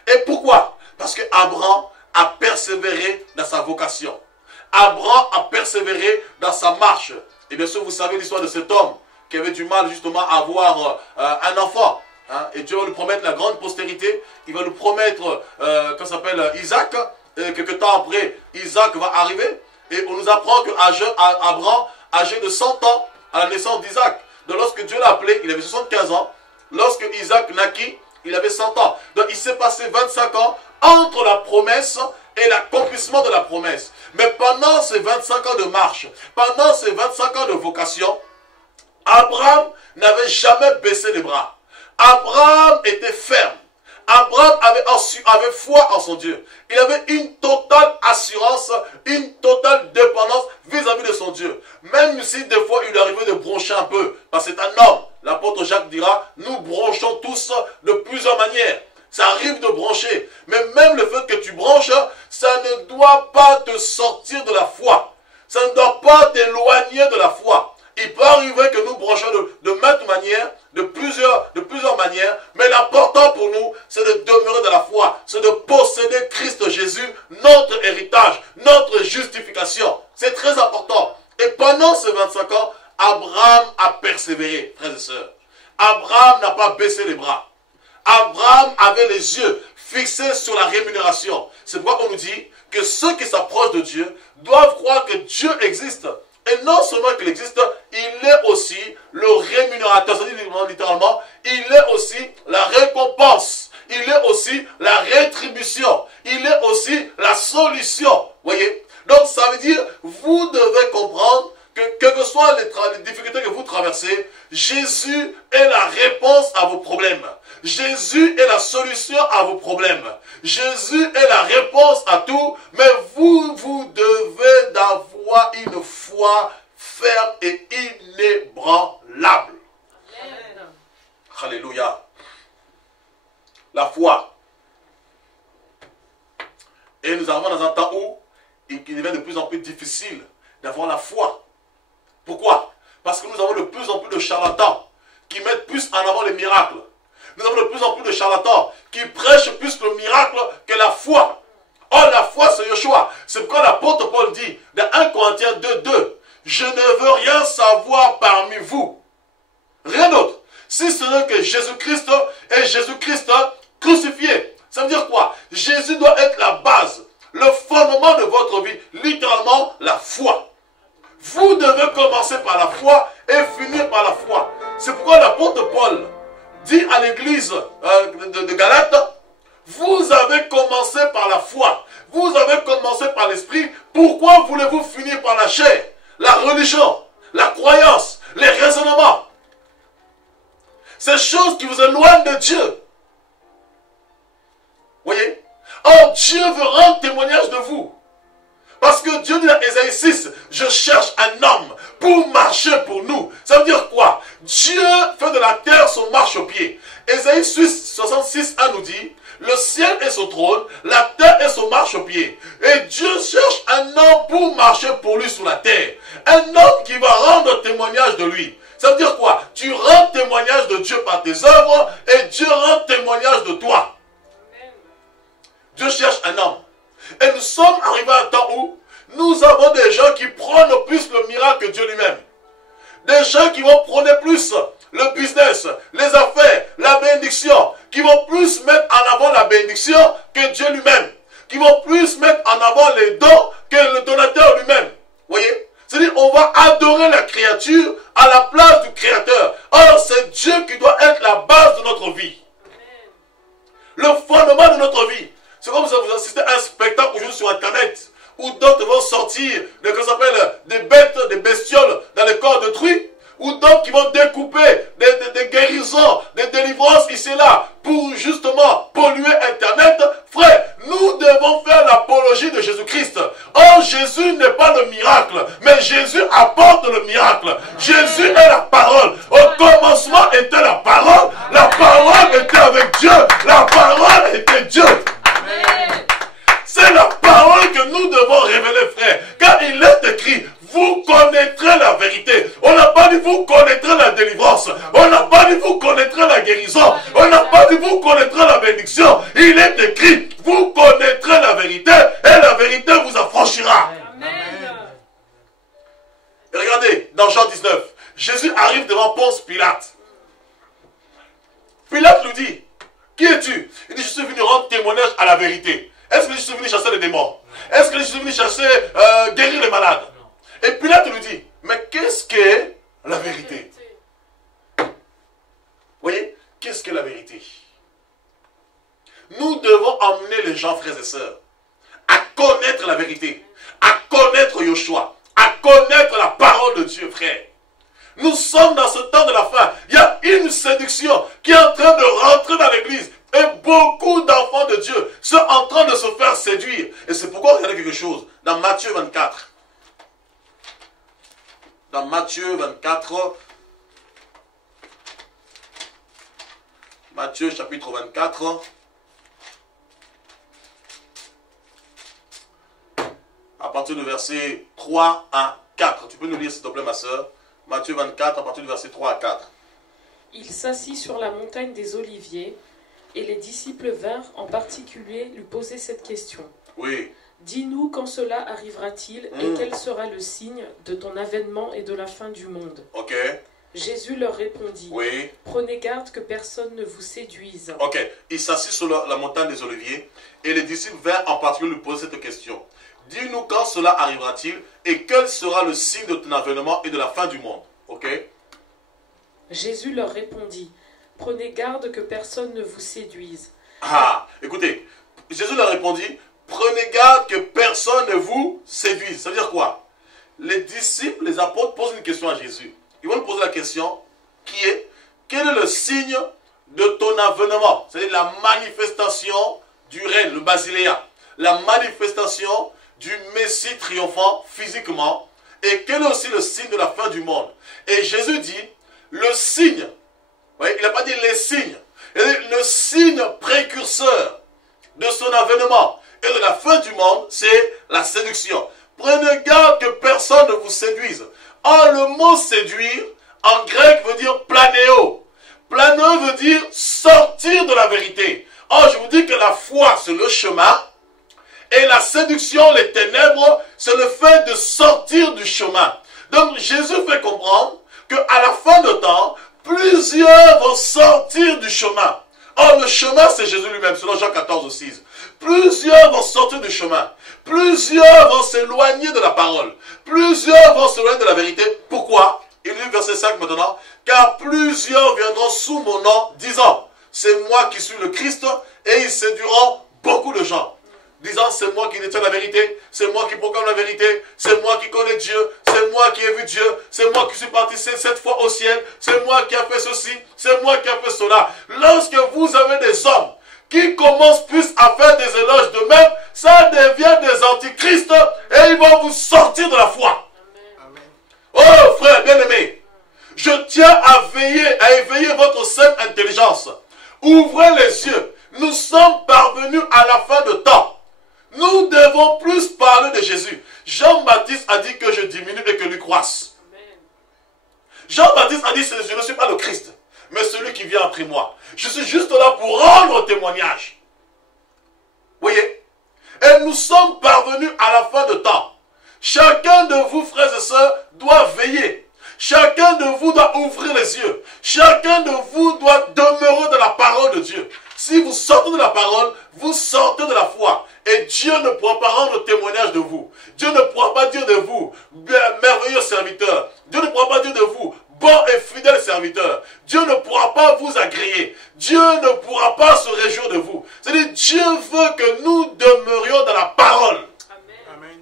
Et pourquoi? Parce que Abraham a persévéré dans sa vocation. Abraham a persévéré dans sa marche. Et bien sûr, vous savez l'histoire de cet homme qui avait du mal justement à avoir un enfant. Hein? Et Dieu va lui promettre la grande postérité. Il va lui promettre, comment s'appelle, Isaac. Et quelques temps après, Isaac va arriver. Et on nous apprend qu'Abraham, âgé de 100 ans, à la naissance d'Isaac. Donc lorsque Dieu l'a appelé, il avait 75 ans. Lorsque Isaac naquit, il avait 100 ans. Donc il s'est passé 25 ans entre la promesse et l'accomplissement de la promesse. Mais pendant ces 25 ans de marche, pendant ces 25 ans de vocation, Abraham n'avait jamais baissé les bras. Abraham était ferme. Abraham avait foi en son Dieu. Il avait une totale assurance, une totale dépendance vis-à-vis de son Dieu. Même si des fois il lui arrivait de broncher un peu, parce que c'est un homme. L'apôtre Jacques dira, nous bronchons tous de plusieurs manières. Ça arrive de brancher. Mais même le fait que tu branches, ça ne doit pas te sortir de la foi. Ça ne doit pas t'éloigner de la foi. Il peut arriver que nous branchons de maintes manières, de plusieurs manières, mais l'important pour nous, c'est de demeurer dans la foi, c'est de posséder Christ Jésus, notre héritage, notre justification. C'est très important. Et pendant ces 25 ans, Abraham a persévéré, frères et sœurs. Abraham n'a pas baissé les bras. Abraham avait les yeux fixés sur la rémunération. C'est pourquoi on nous dit que ceux qui s'approchent de Dieu doivent croire que Dieu existe. Et non seulement qu'il existe, il est aussi le rémunérateur. C'est-à-dire littéralement, il est aussi la récompense. Il est aussi la rétribution. Il est aussi la solution. Voyez? Donc ça veut dire, vous devez comprendre que quelles que soient les difficultés que vous traversez, Jésus est la réponse à vos problèmes. Jésus est la solution à vos problèmes. Jésus est la réponse à tout, mais vous devez avoir une foi ferme et inébranlable. Amen. Alléluia. La foi. Et nous arrivons dans un temps où il devient de plus en plus difficile d'avoir la foi. Pourquoi? Parce que nous avons de plus en plus de charlatans qui mettent plus en avant les miracles. Nous avons de plus en plus de charlatans qui prêchent plus le miracle que la foi. Or, la foi, c'est Yeshua. C'est pourquoi l'apôtre Paul dit, dans 1 Corinthiens 2:2, je ne veux rien savoir parmi vous. Rien d'autre. Si ce n'est que Jésus-Christ et Jésus-Christ crucifié. Ça veut dire quoi? Jésus doit être la base, le fondement de votre vie. Littéralement, la foi. Vous devez commencer par la foi et finir par la foi. C'est pourquoi l'apôtre Paul dit à l'église de Galate, vous avez commencé par la foi, vous avez commencé par l'esprit, pourquoi voulez-vous finir par la chair, la religion, la croyance, les raisonnements? Ces choses qui vous éloignent de Dieu. Voyez? Or, Dieu veut rendre témoignage de vous. Parce que Dieu dit dans Ésaïe 6, je cherche un homme pour marcher pour nous. Ça veut dire quoi? Dieu fait de la terre son marchepied. Ésaïe 66:1 nous dit, le ciel est son trône, la terre est son marchepied. Et Dieu cherche un homme pour marcher pour lui sur la terre. Un homme qui va rendre témoignage de lui. Ça veut dire quoi? Tu rends témoignage de Dieu par tes œuvres et Dieu rend témoignage de toi. gens qui vont prôner plus le business, les affaires, la bénédiction, qui vont plus mettre en avant la bénédiction que Dieu lui-même, qui vont plus mettre en avant les dons que le donateur lui-même. Voyez? C'est-à-dire, on va adorer la créature à la place du Créateur. Or, c'est Dieu qui doit être la base de notre vie. Le fondement de notre vie. C'est comme si vous assistez à un spectacle aujourd'hui sur Internet, où d'autres vont sortir des bêtes, des bestioles dans les corps d'autrui, ou d'autres qui vont découper des guérisons, des délivrances ici et là, pour justement polluer Internet. Frère, nous devons faire l'apologie de Jésus-Christ. Or, Jésus n'est pas le miracle, mais Jésus apporte le miracle. Jésus est la parole. Au commencement était la parole était avec Dieu, la parole était Dieu. C'est la parole que nous devons révéler, frère. Car il est écrit, vous connaîtrez la vérité. On n'a pas dit vous connaîtrez la délivrance. On n'a pas dit vous connaîtrez la guérison. On n'a pas dit vous connaîtrez la bénédiction. Il est écrit, vous connaîtrez la vérité et la vérité vous affranchira. Amen. Et regardez, dans Jean 19, Jésus arrive devant Ponce Pilate. Pilate lui dit, qui es-tu? Il dit, je suis venu rendre témoignage à la vérité. Est-ce que je suis venu chasser les démons? Est-ce que je suis venu chasser, guérir les malades? Et Pilate lui dit, mais qu'est-ce que la vérité? Vous voyez, qu'est-ce que la vérité? Nous devons emmener les gens, frères et sœurs, à connaître la vérité, à connaître Yoshua, à connaître la parole de Dieu, frère. Nous sommes dans ce temps de la fin. Il y a une séduction qui est en train de rentrer dans l'église. Et beaucoup d'enfants de Dieu sont en train de se faire séduire. Et c'est pourquoi regardez quelque chose. Dans Matthieu 24. Dans Matthieu 24. Matthieu chapitre 24. À partir du verset 3 à 4. Tu peux nous lire s'il te plaît ma soeur. Matthieu 24 à partir du verset 3 à 4. Il s'assit sur la montagne des Oliviers. Et les disciples vinrent en particulier lui poser cette question. Oui. Dis-nous quand cela arrivera-t-il et quel sera le signe de ton avènement et de la fin du monde. Ok. Jésus leur répondit. Oui. Prenez garde que personne ne vous séduise. Ok. Il s'assit sur la montagne des Oliviers et les disciples vinrent en particulier lui poser cette question. Dis-nous quand cela arrivera-t-il et quel sera le signe de ton avènement et de la fin du monde. Ok. Jésus leur répondit. Prenez garde que personne ne vous séduise. Ah, écoutez, Jésus leur répondit, prenez garde que personne ne vous séduise. Ça veut dire quoi? Les disciples, les apôtres posent une question à Jésus. Ils vont lui poser la question qui est, quel est le signe de ton avènement? C'est-à-dire la manifestation du règne, le basiléa. La manifestation du Messie triomphant physiquement. Et quel est aussi le signe de la fin du monde? Et Jésus dit, le signe. Il n'a pas dit les signes. Il a dit le signe précurseur de son avènement et de la fin du monde, c'est la séduction. Prenez garde que personne ne vous séduise. Or, le mot séduire, en grec, veut dire planéo. Planéo veut dire sortir de la vérité. Or, je vous dis que la foi, c'est le chemin. Et la séduction, les ténèbres, c'est le fait de sortir du chemin. Donc, Jésus fait comprendre qu'à la fin de temps, plusieurs vont sortir du chemin. Or, le chemin, c'est Jésus lui-même, selon Jean 14, 6. Plusieurs vont sortir du chemin. Plusieurs vont s'éloigner de la parole. Plusieurs vont s'éloigner de la vérité. Pourquoi? Il dit verset 5 maintenant. Car plusieurs viendront sous mon nom, disant, c'est moi qui suis le Christ, et ils séduiront beaucoup de gens. Disant, c'est moi qui détiens la vérité, c'est moi qui proclame la vérité, c'est moi qui connais Dieu, c'est moi qui ai vu Dieu, c'est moi qui suis parti 7 fois au ciel, c'est moi qui a fait ceci, c'est moi qui a fait cela. Lorsque vous avez des hommes qui commencent plus à faire des éloges d'eux-mêmes, ça devient des antichrists et ils vont vous sortir de la foi. Amen. Oh frère bien-aimé, je tiens à éveiller votre saine intelligence. Ouvrez les yeux, nous sommes parvenus à la fin de temps. Nous devons plus parler de Jésus. Jean-Baptiste a dit que je diminue et que lui croisse. Jean-Baptiste a dit, je ne suis pas le Christ, mais celui qui vient après moi. Je suis juste là pour rendre témoignage. Voyez? Et nous sommes parvenus à la fin de temps. Chacun de vous, frères et sœurs, doit veiller. Chacun de vous doit ouvrir les yeux. Chacun de vous doit demeurer dans la parole de Dieu. Si vous sortez de la parole, vous sortez de la foi. Et Dieu ne pourra pas rendre témoignage de vous. Dieu ne pourra pas dire de vous, merveilleux serviteur. Dieu ne pourra pas dire de vous, bon et fidèle serviteur. Dieu ne pourra pas vous agréer. Dieu ne pourra pas se réjouir de vous. C'est-à-dire, Dieu veut que nous demeurions dans la parole. Amen.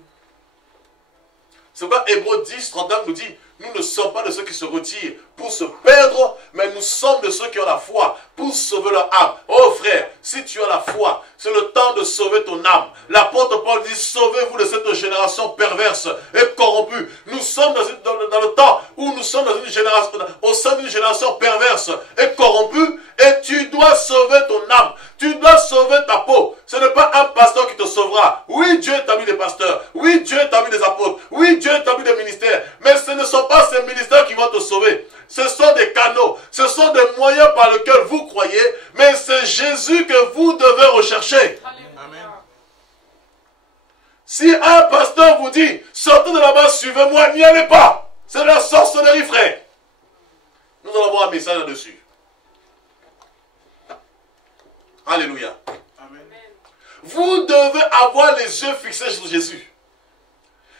C'est pourquoi Hébreux 10, 39 nous dit, nous ne sommes pas de ceux qui se retirent pour se perdre, mais nous sommes de ceux qui ont la foi pour sauver leur âme. Oh frère, si tu as la foi, c'est le temps de sauver ton âme. L'apôtre Paul dit, sauvez-vous de cette génération perverse et corrompue. Nous sommes dans le temps où nous sommes dans une génération, au sein d'une génération perverse et corrompue, et tu dois sauver ton âme. Tu dois sauver ta peau. Ce n'est pas un pasteur qui te sauvera. Oui, Dieu établit des pasteurs. Oui, Dieu établit des apôtres. Oui, Dieu établit des ministères. Mais ce ne sont pas ces ministères qui vont te sauver. Ce sont des canaux. Ce sont des moyens par lesquels vous croyez. Mais c'est Jésus que vous devez rechercher. Amen. Si un pasteur vous dit, sortez de là-bas, suivez-moi, n'y allez pas. C'est la sorcellerie, frère. Nous allons avoir un message là-dessus. Alléluia. Amen. Vous devez avoir les yeux fixés sur Jésus.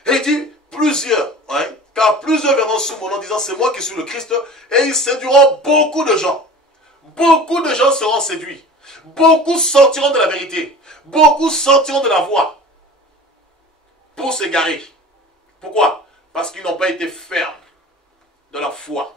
Et il dit, plusieurs, hein, car plusieurs viendront sous mon nom disant, c'est moi qui suis le Christ, et ils séduiront beaucoup de gens. Beaucoup de gens seront séduits. Beaucoup sortiront de la vérité. Beaucoup sortiront de la voie pour s'égarer. Pourquoi? Parce qu'ils n'ont pas été fermes de leur foi.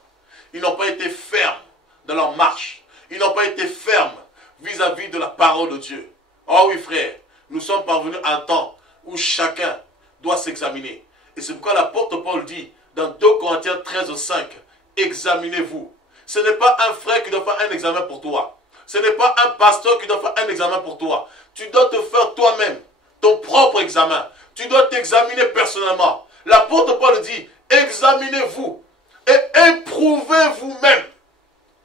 Ils n'ont pas été fermes de leur marche. Ils n'ont pas été fermes vis-à-vis de la parole de Dieu. Oh oui frère, nous sommes parvenus à un temps où chacun doit s'examiner. Et c'est pourquoi l'apôtre Paul dit dans 2 Corinthiens 13, 5, examinez-vous. Ce n'est pas un frère qui doit faire un examen pour toi. Ce n'est pas un pasteur qui doit faire un examen pour toi. Tu dois te faire toi-même ton propre examen. Tu dois t'examiner personnellement. L'apôtre Paul dit, examinez-vous et éprouvez vous-même.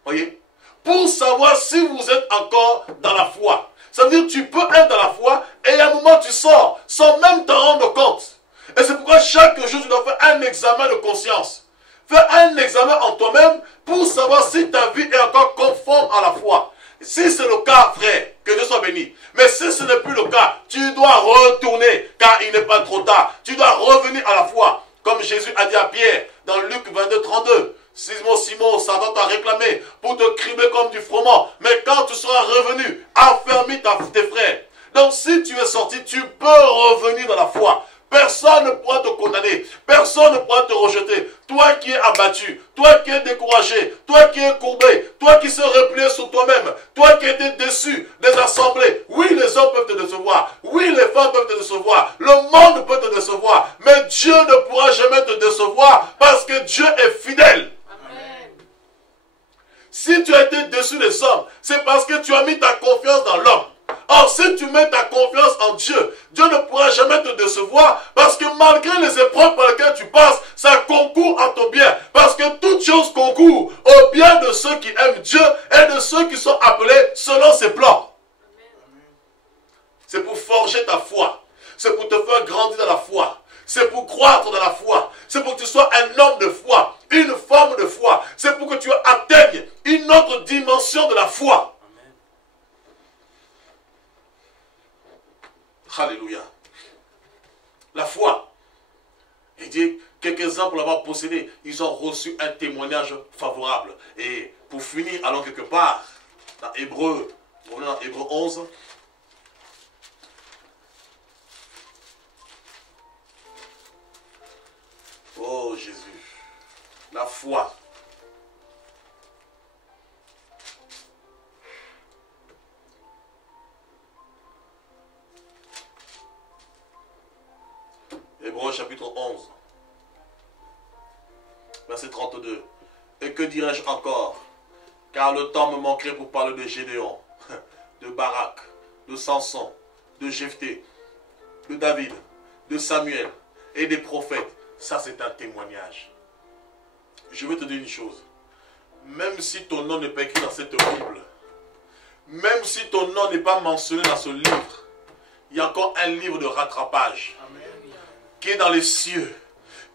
Voyez? Pour savoir si vous êtes encore dans la foi. Ça veut dire que tu peux être dans la foi et à un moment tu sors sans même t'en rendre compte. Et c'est pourquoi chaque jour tu dois faire un examen de conscience. Fais un examen en toi-même pour savoir si ta vie est encore conforme à la foi. Si c'est le cas, frère, que Dieu soit béni. Mais si ce n'est plus le cas, tu dois retourner car il n'est pas trop tard. Tu dois revenir à la foi. Comme Jésus a dit à Pierre dans Luc 22, 32. Simon, Simon, Satan t'a réclamé pour te cribler comme du froment. Mais quand tu seras revenu, affermis tes frères. Donc si tu es sorti, tu peux revenir dans la foi. Personne ne pourra te condamner. Personne ne pourra te rejeter. Toi qui es abattu, toi qui es découragé, toi qui es courbé, toi qui se replié sur toi-même, toi qui étais déçu des assemblées. Oui, les hommes peuvent te décevoir. Oui, les femmes peuvent te décevoir. Le monde peut te décevoir. Mais Dieu ne pourra jamais te décevoir parce que Dieu est fidèle. Amen. Si tu as été déçu des hommes, c'est parce que tu as mis ta confiance dans l'homme. Or, si tu mets ta confiance en Dieu, Dieu ne pourra jamais te décevoir parce que malgré les épreuves par lesquelles tu passes, ça concourt à ton bien. Parce que toute chose concourt au bien de ceux qui aiment Dieu et de ceux qui sont appelés selon ses plans. C'est pour forger ta foi. C'est pour te faire grandir dans la foi. C'est pour croître dans la foi. C'est pour que tu sois un homme de foi, une femme de foi. C'est pour que tu atteignes une autre dimension de la foi. Alléluia. La foi. Il dit, quelques-uns pour l'avoir possédé, ils ont reçu un témoignage favorable. Et pour finir, allons quelque part, dans Hébreux, on est dans Hébreux 11. Oh Jésus, la foi. Hébreux chapitre 11, verset 32. Et que dirais-je encore? Car le temps me manquerait pour parler de Gédéon, de Barak, de Samson, de Jephthé, de David, de Samuel et des prophètes. Ça, c'est un témoignage. Je veux te dire une chose. Même si ton nom n'est pas écrit dans cette Bible, même si ton nom n'est pas mentionné dans ce livre, il y a encore un livre de rattrapage. Amen. Qui est dans les cieux,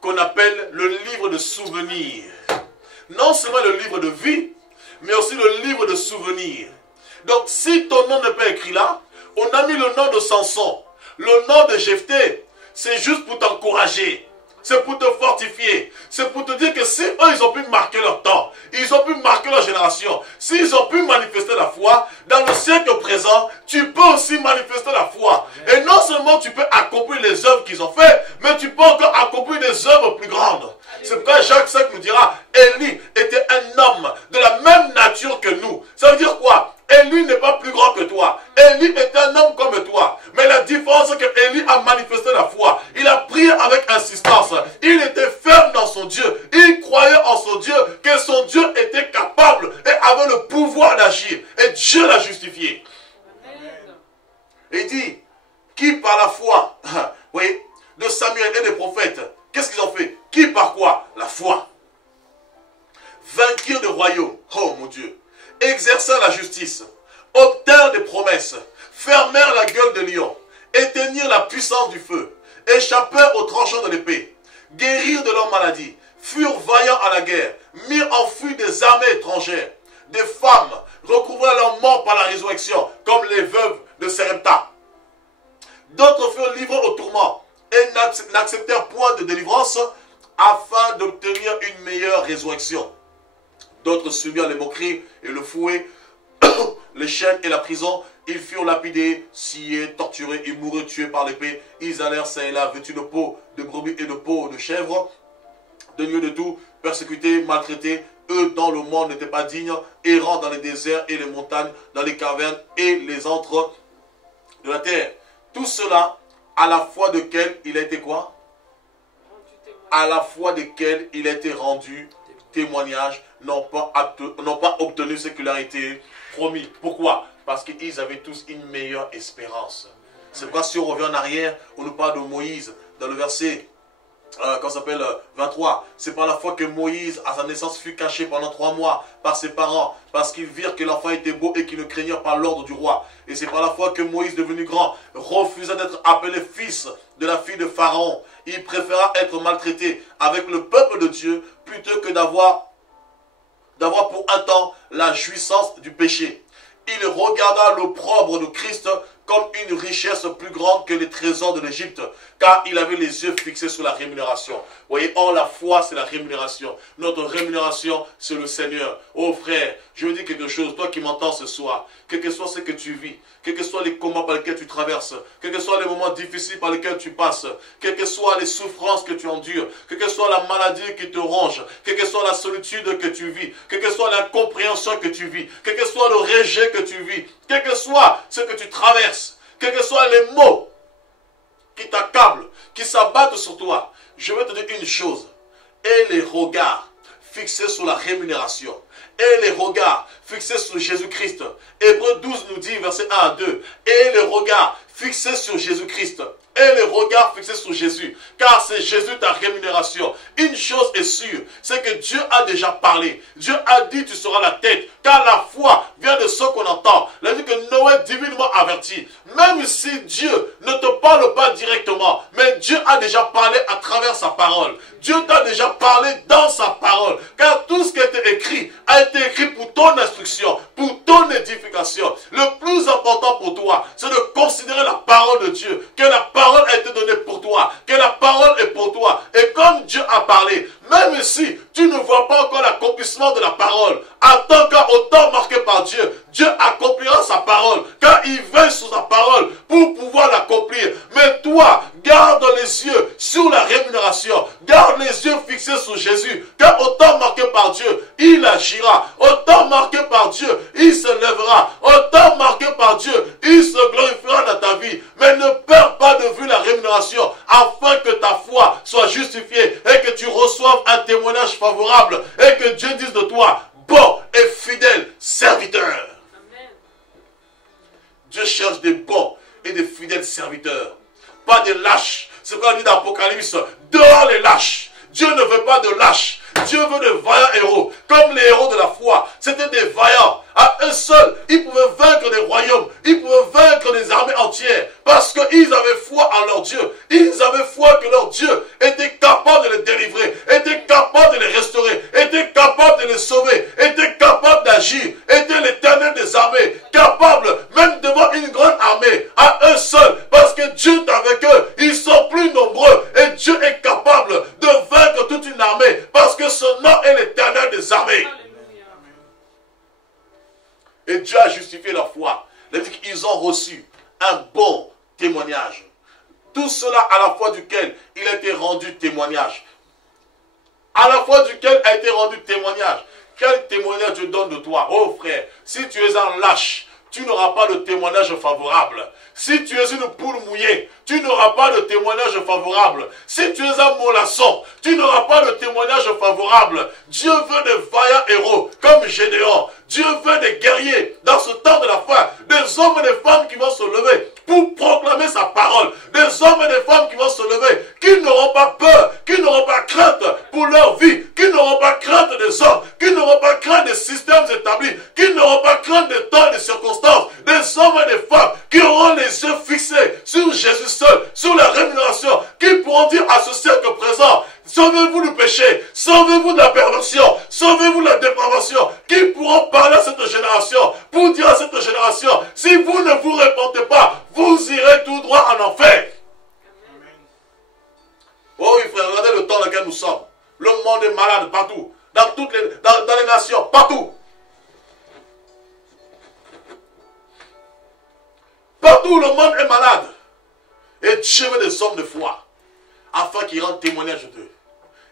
qu'on appelle le livre de souvenirs. Non seulement le livre de vie, mais aussi le livre de souvenirs. Donc si ton nom n'est pas écrit là, on a mis le nom de Samson, le nom de Jephthé, c'est juste pour t'encourager. C'est pour te fortifier. C'est pour te dire que si eux, ils ont pu marquer leur temps, ils ont pu marquer leur génération, s'ils ont pu manifester la foi, dans le siècle présent, tu peux aussi manifester la foi. Et non seulement tu peux accomplir les œuvres qu'ils ont faites, mais tu peux encore accomplir des œuvres plus grandes. C'est pourquoi Jacques 5 nous dira, Élie était un homme de la même nature que nous. Ça veut dire quoi? Élie n'est pas plus grand que toi. Élie est un homme comme toi. Mais la différence, c'est que Élie a manifesté la foi. Il a prié avec insistance. Il était ferme dans son Dieu. Il croyait en son Dieu, que son Dieu était capable et avait le pouvoir d'agir. Et Dieu l'a justifié. Et il dit, qui par la foi, oui, de Samuel et des prophètes, qu'est-ce qu'ils ont fait? Qui par quoi? La foi. Vainquirent de royaume. Oh mon Dieu. Exercèrent la justice, obtinrent des promesses, fermèrent la gueule de lion, éteignirent la puissance du feu, échappèrent aux tranchants de l'épée, guérirent de leurs maladies, furent vaillants à la guerre, mirent en fuite des armées étrangères, des femmes recouvrèrent leur mort par la résurrection, comme les veuves de Sarepta. D'autres furent livrés au tourment et n'acceptèrent point de délivrance afin d'obtenir une meilleure résurrection. D'autres subirent les moqueries et le fouet, les chaînes et la prison. Ils furent lapidés, sciés, torturés et moururent tués par l'épée. Ils allèrent çà et là, vêtus de peau de brebis et de peau de chèvre, de lieu de tout, persécutés, maltraités. Eux, dont le monde n'était pas digne, errant dans les déserts et les montagnes, dans les cavernes et les antres de la terre. Tout cela, à la foi de quel il a été quoi? À la foi de quel il a été rendu témoignage, n'ont pas obtenu ce qui leur a été promis. Pourquoi? Parce qu'ils avaient tous une meilleure espérance. C'est pourquoi si on revient en arrière, on nous parle de Moïse dans le verset 23. C'est par la foi que Moïse, à sa naissance, fut caché pendant 3 mois par ses parents, parce qu'ils virent que l'enfant était beau et qu'ils ne craignirent pas l'ordre du roi. Et c'est par la foi que Moïse, devenu grand, refusa d'être appelé fils de la fille de Pharaon. Il préféra être maltraité avec le peuple de Dieu plutôt que d'avoir pour un temps la jouissance du péché. Il regarda l'opprobre de Christ comme une richesse plus grande que les trésors de l'Égypte, car il avait les yeux fixés sur la rémunération. Vous voyez, or la foi, c'est la rémunération. Notre rémunération, c'est le Seigneur. Oh frère, je veux dire quelque chose, toi qui m'entends ce soir, quel que soit ce que tu vis, quels que soient les combats par lesquels tu traverses, quels que soient les moments difficiles par lesquels tu passes, quelles que soient les souffrances que tu endures, quelle que soit la maladie qui te ronge, quelle que soit la solitude que tu vis, quelle que soit l'incompréhension que tu vis, quel que soit le rejet que tu vis, quel que soit ce que tu traverses, quels que soient les mots qui t'accablent, qui s'abattent sur toi, je vais te dire une chose. Et les regards fixés sur la rémunération, et les regards fixés sur Jésus-Christ. Hébreux 12 nous dit, verset 1 à 2, et les regards fixés sur Jésus-Christ. Et les regards fixés sur Jésus, car c'est Jésus ta rémunération. Une chose est sûre, c'est que Dieu a déjà parlé. Dieu a dit tu seras la tête, car la foi vient de ce qu'on entend. Il a dit que Noé divinement averti. Même si Dieu ne te parle pas directement, mais Dieu a déjà parlé à travers sa parole. Dieu t'a déjà parlé dans sa parole, car tout ce qui a été écrit pour ton instruction, pour ton édification. Le plus important pour toi, c'est de considérer la parole de Dieu, que la parole a été donnée pour toi, que la parole est pour toi. Et comme Dieu a parlé, même si tu ne vois pas encore l'accomplissement de la parole, attends qu'au temps marqué par Dieu, Dieu accomplira sa parole, car il veille sur sa parole pour pouvoir l'accomplir. Mais toi, garde les yeux sur la rémunération, garde les yeux fixés sur Jésus, car au temps marqué par Dieu, il agira. Au temps marqué par Dieu, il se lèvera. Au temps marqué par Dieu, il se glorifiera dans ta vie. Mais ne perds pas de vue la rémunération, afin que ta foi soit justifiée et que tu reçoives un témoignage favorable et que Dieu dise de toi, bon et fidèle serviteur. Amen. Dieu cherche des bons et des fidèles serviteurs, pas des lâches. C'est ce qu'on dit dans l'Apocalypse, dehors les lâches. Dieu ne veut pas de lâches. Dieu veut de vaillants héros, comme les héros de la foi. C'était des vaillants. À eux seuls, ils pouvaient vaincre des royaumes. Ils pouvaient vaincre des armées entières. Parce qu'ils avaient foi en leur Dieu. Ils avaient foi que leur Dieu était capable de les délivrer. ils ont reçu un bon témoignage. Tout cela à la fois duquel il a été rendu témoignage. À la fois duquel a été rendu témoignage. Quel témoignage Dieu donne de toi? Oh frère, si tu es un lâche, tu n'auras pas de témoignage favorable. Si tu es une poule mouillée, tu n'auras pas de témoignage favorable. Si tu es un mollasson, tu n'auras pas de témoignage favorable. Dieu veut des vaillants héros comme Gédéon. Dieu veut des guerriers dans ce temps de la fin. Des hommes et des femmes qui vont se lever pour proclamer sa parole. Des hommes et des femmes qui vont se lever, qui n'auront pas peur, qui n'auront pas crainte pour leur vie, qui n'auront pas crainte des hommes, qui n'auront pas crainte des systèmes établis, qui n'auront pas crainte des temps et des circonstances. Des hommes et des femmes qui auront les yeux fixés sur Jésus seul, sur la rémunération, qui pourront dire à ce siècle présent, sauvez-vous du péché, sauvez-vous de la perversion, sauvez-vous de la dépravation, qui pourront parler à cette génération, pour dire à cette génération, si vous ne vous répandez pas, vous irez tout droit en enfer. Oh oui frère, regardez le temps dans lequel nous sommes. Le monde est malade partout, dans les nations, partout. Partout le monde est malade. Et Dieu veut des hommes de foi, afin qu'ils rendent témoignage d'eux.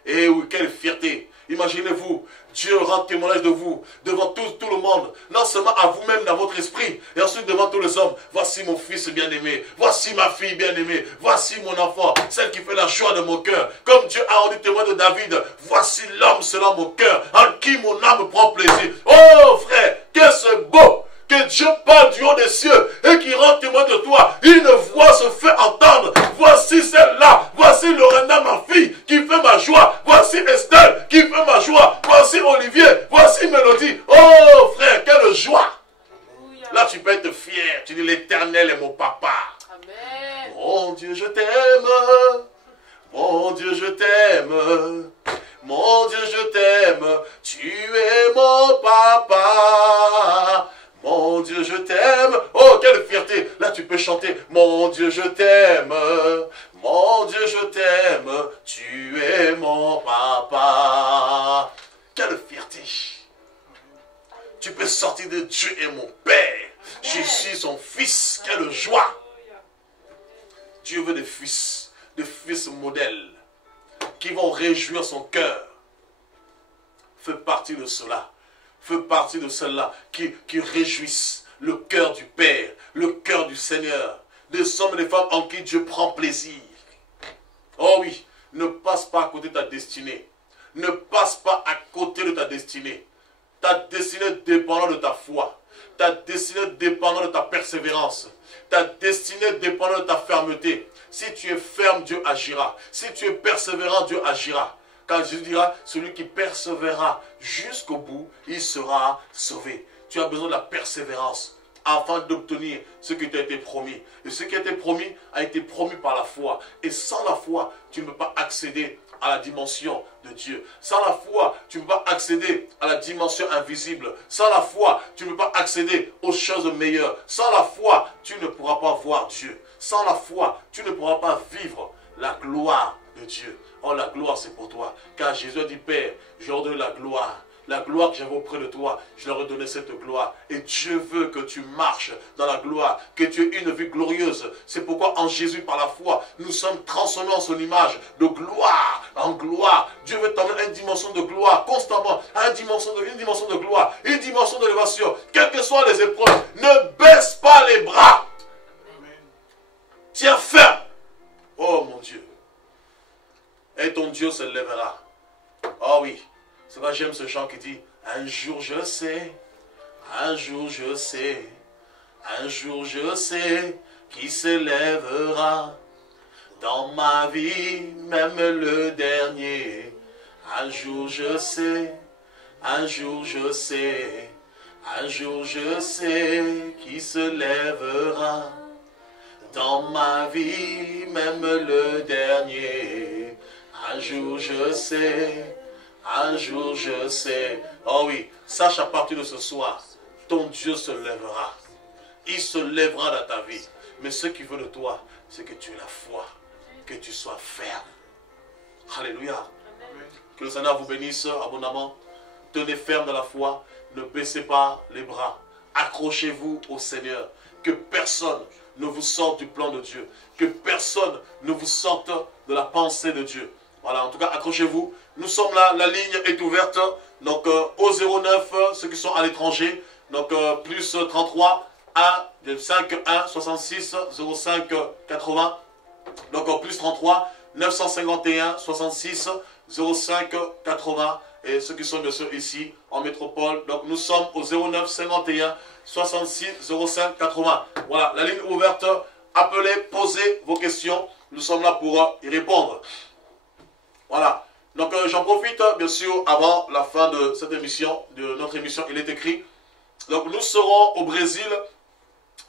Et oui, quelle fierté. Imaginez-vous, Dieu rend témoignage de vous devant tout le monde, non seulement à vous-même dans votre esprit, et ensuite devant tous les hommes. Voici mon fils bien-aimé, voici ma fille bien-aimée, voici mon enfant, celle qui fait la joie de mon cœur. Comme Dieu a rendu témoin de David, voici l'homme selon mon cœur, en qui mon âme prend plaisir. Oh frère, qu'est-ce beau que Dieu parle du haut des cieux et qui rend témoin de toi. Une voix se fait entendre. Voici celle-là. Voici Lorena, ma fille, qui fait ma joie. Voici Estelle, qui fait ma joie. Voici Olivier. Voici Mélodie. Oh frère, quelle joie. Là, tu peux être fier. Tu dis, l'Éternel est mon papa. Amen. Mon Dieu, je t'aime. Mon Dieu, je t'aime. Mon Dieu, je t'aime. Tu es mon papa. Mon Dieu, je t'aime. Oh, quelle fierté. Là, tu peux chanter. Mon Dieu, je t'aime. Mon Dieu, je t'aime. Tu es mon papa. Quelle fierté. Tu peux sortir de Dieu est mon Père. Je suis son fils. Quelle joie. Dieu veut des fils modèles qui vont réjouir son cœur. Fais partie de cela. Fais partie de ceux-là qui réjouissent le cœur du Père, le cœur du Seigneur, des hommes et des femmes en qui Dieu prend plaisir. Oh oui, ne passe pas à côté de ta destinée. Ne passe pas à côté de ta destinée. Ta destinée dépendant de ta foi. Ta destinée dépendant de ta persévérance. Ta destinée dépendant de ta fermeté. Si tu es ferme, Dieu agira. Si tu es persévérant, Dieu agira. Quand Jésus dira, celui qui persévérera jusqu'au bout, il sera sauvé. Tu as besoin de la persévérance afin d'obtenir ce qui t'a été promis. Et ce qui a été promis par la foi. Et sans la foi, tu ne peux pas accéder à la dimension de Dieu. Sans la foi, tu ne peux pas accéder à la dimension invisible. Sans la foi, tu ne peux pas accéder aux choses meilleures. Sans la foi, tu ne pourras pas voir Dieu. Sans la foi, tu ne pourras pas vivre la gloire de Dieu. Oh, la gloire, c'est pour toi. Car Jésus a dit, Père, je leur donne la gloire. La gloire que j'avais auprès de toi, je leur ai donné cette gloire. Et Dieu veut que tu marches dans la gloire, que tu aies une vie glorieuse. C'est pourquoi en Jésus, par la foi, nous sommes transformés en son image, de gloire en gloire. Dieu veut t'emmener à une dimension de gloire, constamment, à une dimension de gloire, une dimension d'élévation. Quelles que soient les épreuves, ne baisse pas les bras. Tiens ferme. Oh mon Dieu. Et ton Dieu se lèvera. Oh oui. C'est pourquoi j'aime ce chant qui dit, un jour je sais, un jour je sais, un jour je sais qui s'élèvera dans ma vie, même le dernier. Un jour je sais, un jour je sais, un jour je sais qui se lèvera dans ma vie, même le dernier. Un jour je sais. Un jour je sais. Oh oui, sache à partir de ce soir, ton Dieu se lèvera. Il se lèvera dans ta vie. Mais ce qu'il veut de toi, c'est que tu aies la foi, que tu sois ferme. Alléluia. Que le Seigneur vous bénisse abondamment. Tenez ferme dans la foi. Ne baissez pas les bras. Accrochez-vous au Seigneur. que personne ne vous sorte du plan de Dieu. Que personne ne vous sorte de la pensée de Dieu. Voilà, en tout cas, accrochez-vous. Nous sommes là, la ligne est ouverte. Donc, au 09, ceux qui sont à l'étranger. Donc, plus 33 1 5 1 66 05 80. Donc, plus 33 951 66 05 80. Et ceux qui sont bien sûr ici en métropole. Donc, nous sommes au 09 51 66 05 80. Voilà, la ligne ouverte. Appelez, posez vos questions. Nous sommes là pour y répondre. Voilà. Donc, j'en profite, bien sûr, avant la fin de cette émission, de notre émission, il est écrit. Donc, nous serons au Brésil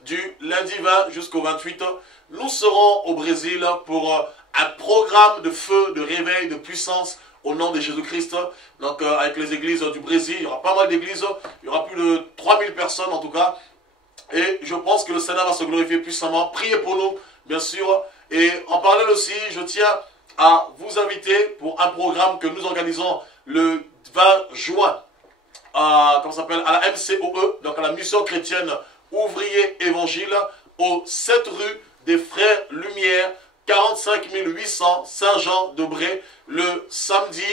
du lundi 20 jusqu'au 28. Nous serons au Brésil pour un programme de feu, de réveil, de puissance au nom de Jésus-Christ. Donc, avec les églises du Brésil, il y aura pas mal d'églises. Il y aura plus de 3000 personnes, en tout cas. Et je pense que le Seigneur va se glorifier puissamment. Priez pour nous, bien sûr. Et en parallèle aussi, je tiens à vous inviter pour un programme que nous organisons le 20 juin à la MCOE, donc à la Mission Chrétienne Ouvrier Évangile, au 7 rue des Frères Lumière, 45 800 Saint-Jean-de-Bray. Le samedi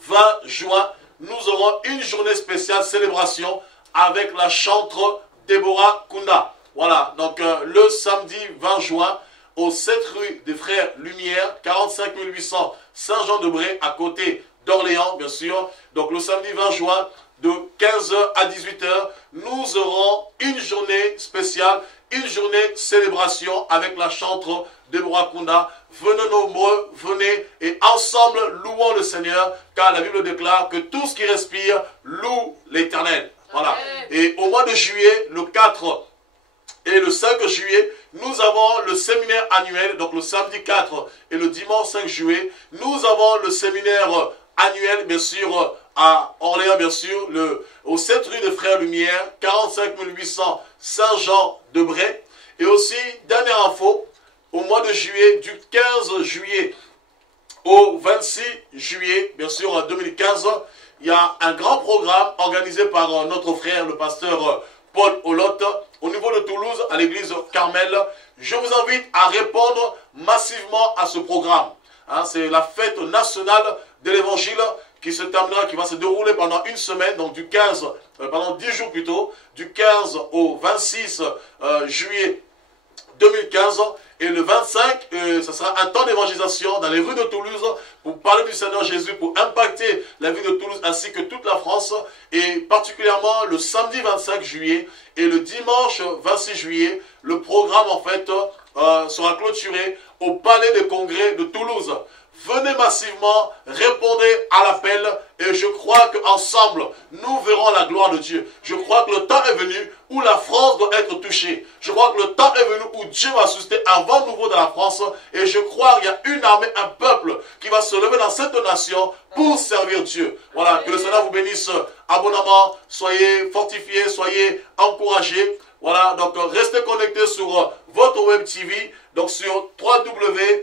20 juin, nous aurons une journée spéciale célébration avec la chantre Déborah Kunda. Voilà, donc le samedi 20 juin, au 7 rue des Frères Lumière, 45 800 Saint-Jean-de-Bray, à côté d'Orléans, bien sûr. Donc le samedi 20 juin, de 15h à 18h, nous aurons une journée spéciale, une journée célébration avec la chantre Déborah Kunda. Venez nombreux, venez et ensemble louons le Seigneur, car la Bible déclare que tout ce qui respire loue l'Éternel. Voilà. Et au mois de juillet, le 4 et le 5 juillet, nous avons le séminaire annuel, donc le samedi 4 et le dimanche 5 juillet. Nous avons le séminaire annuel, bien sûr, à Orléans, bien sûr, au 7 rue des Frères Lumière, 45 800 Saint-Jean-de-Bray. Et aussi, dernière info, au mois de juillet, du 15 juillet au 26 juillet, bien sûr, en 2015, il y a un grand programme organisé par notre frère, le pasteur Paul Olotte, au niveau de Toulouse, à l'église Carmel. Je vous invite à répondre massivement à ce programme. Hein, c'est la fête nationale de l'évangile qui se terminera, qui va se dérouler pendant une semaine, donc du 15, pendant 10 jours plutôt, du 15 au 26 juillet 2015. Et le 25, ce sera un temps d'évangélisation dans les rues de Toulouse pour parler du Seigneur Jésus, pour impacter la vie de Toulouse ainsi que toute la France. Et particulièrement le samedi 25 juillet et le dimanche 26 juillet, le programme en fait sera clôturé au Palais des Congrès de Toulouse. Venez massivement, répondez à l'appel et je crois qu'ensemble, nous verrons la gloire de Dieu. Je crois que le temps est venu où la France doit être touchée. Je crois que le temps est venu où Dieu va susciter un vent nouveau dans la France et je crois qu'il y a une armée, un peuple qui va se lever dans cette nation pour servir Dieu. Voilà, que le Seigneur vous bénisse abondamment, soyez fortifiés, soyez encouragés. Voilà, donc restez connectés sur votre web TV, donc sur www.mcoe.fr,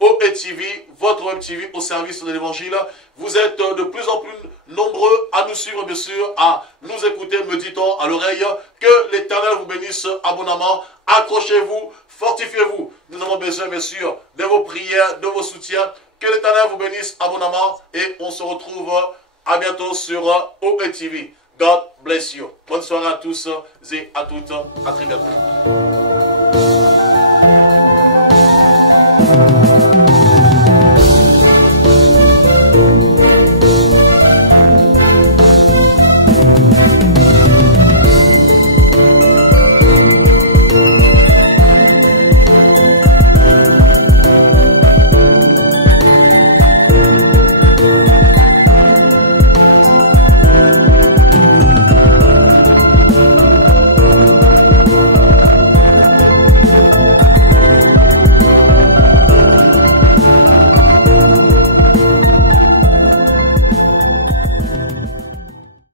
OETV, votre web TV au service de l'évangile. Vous êtes de plus en plus nombreux à nous suivre, bien sûr, à nous écouter, me dit-on à l'oreille. Que l'Éternel vous bénisse abondamment. Accrochez-vous, fortifiez-vous. Nous avons besoin, bien sûr, de vos prières, de vos soutiens. Que l'Éternel vous bénisse abondamment et on se retrouve à bientôt sur OETV. God bless you. Bonne soirée à tous et à toutes. À très bientôt.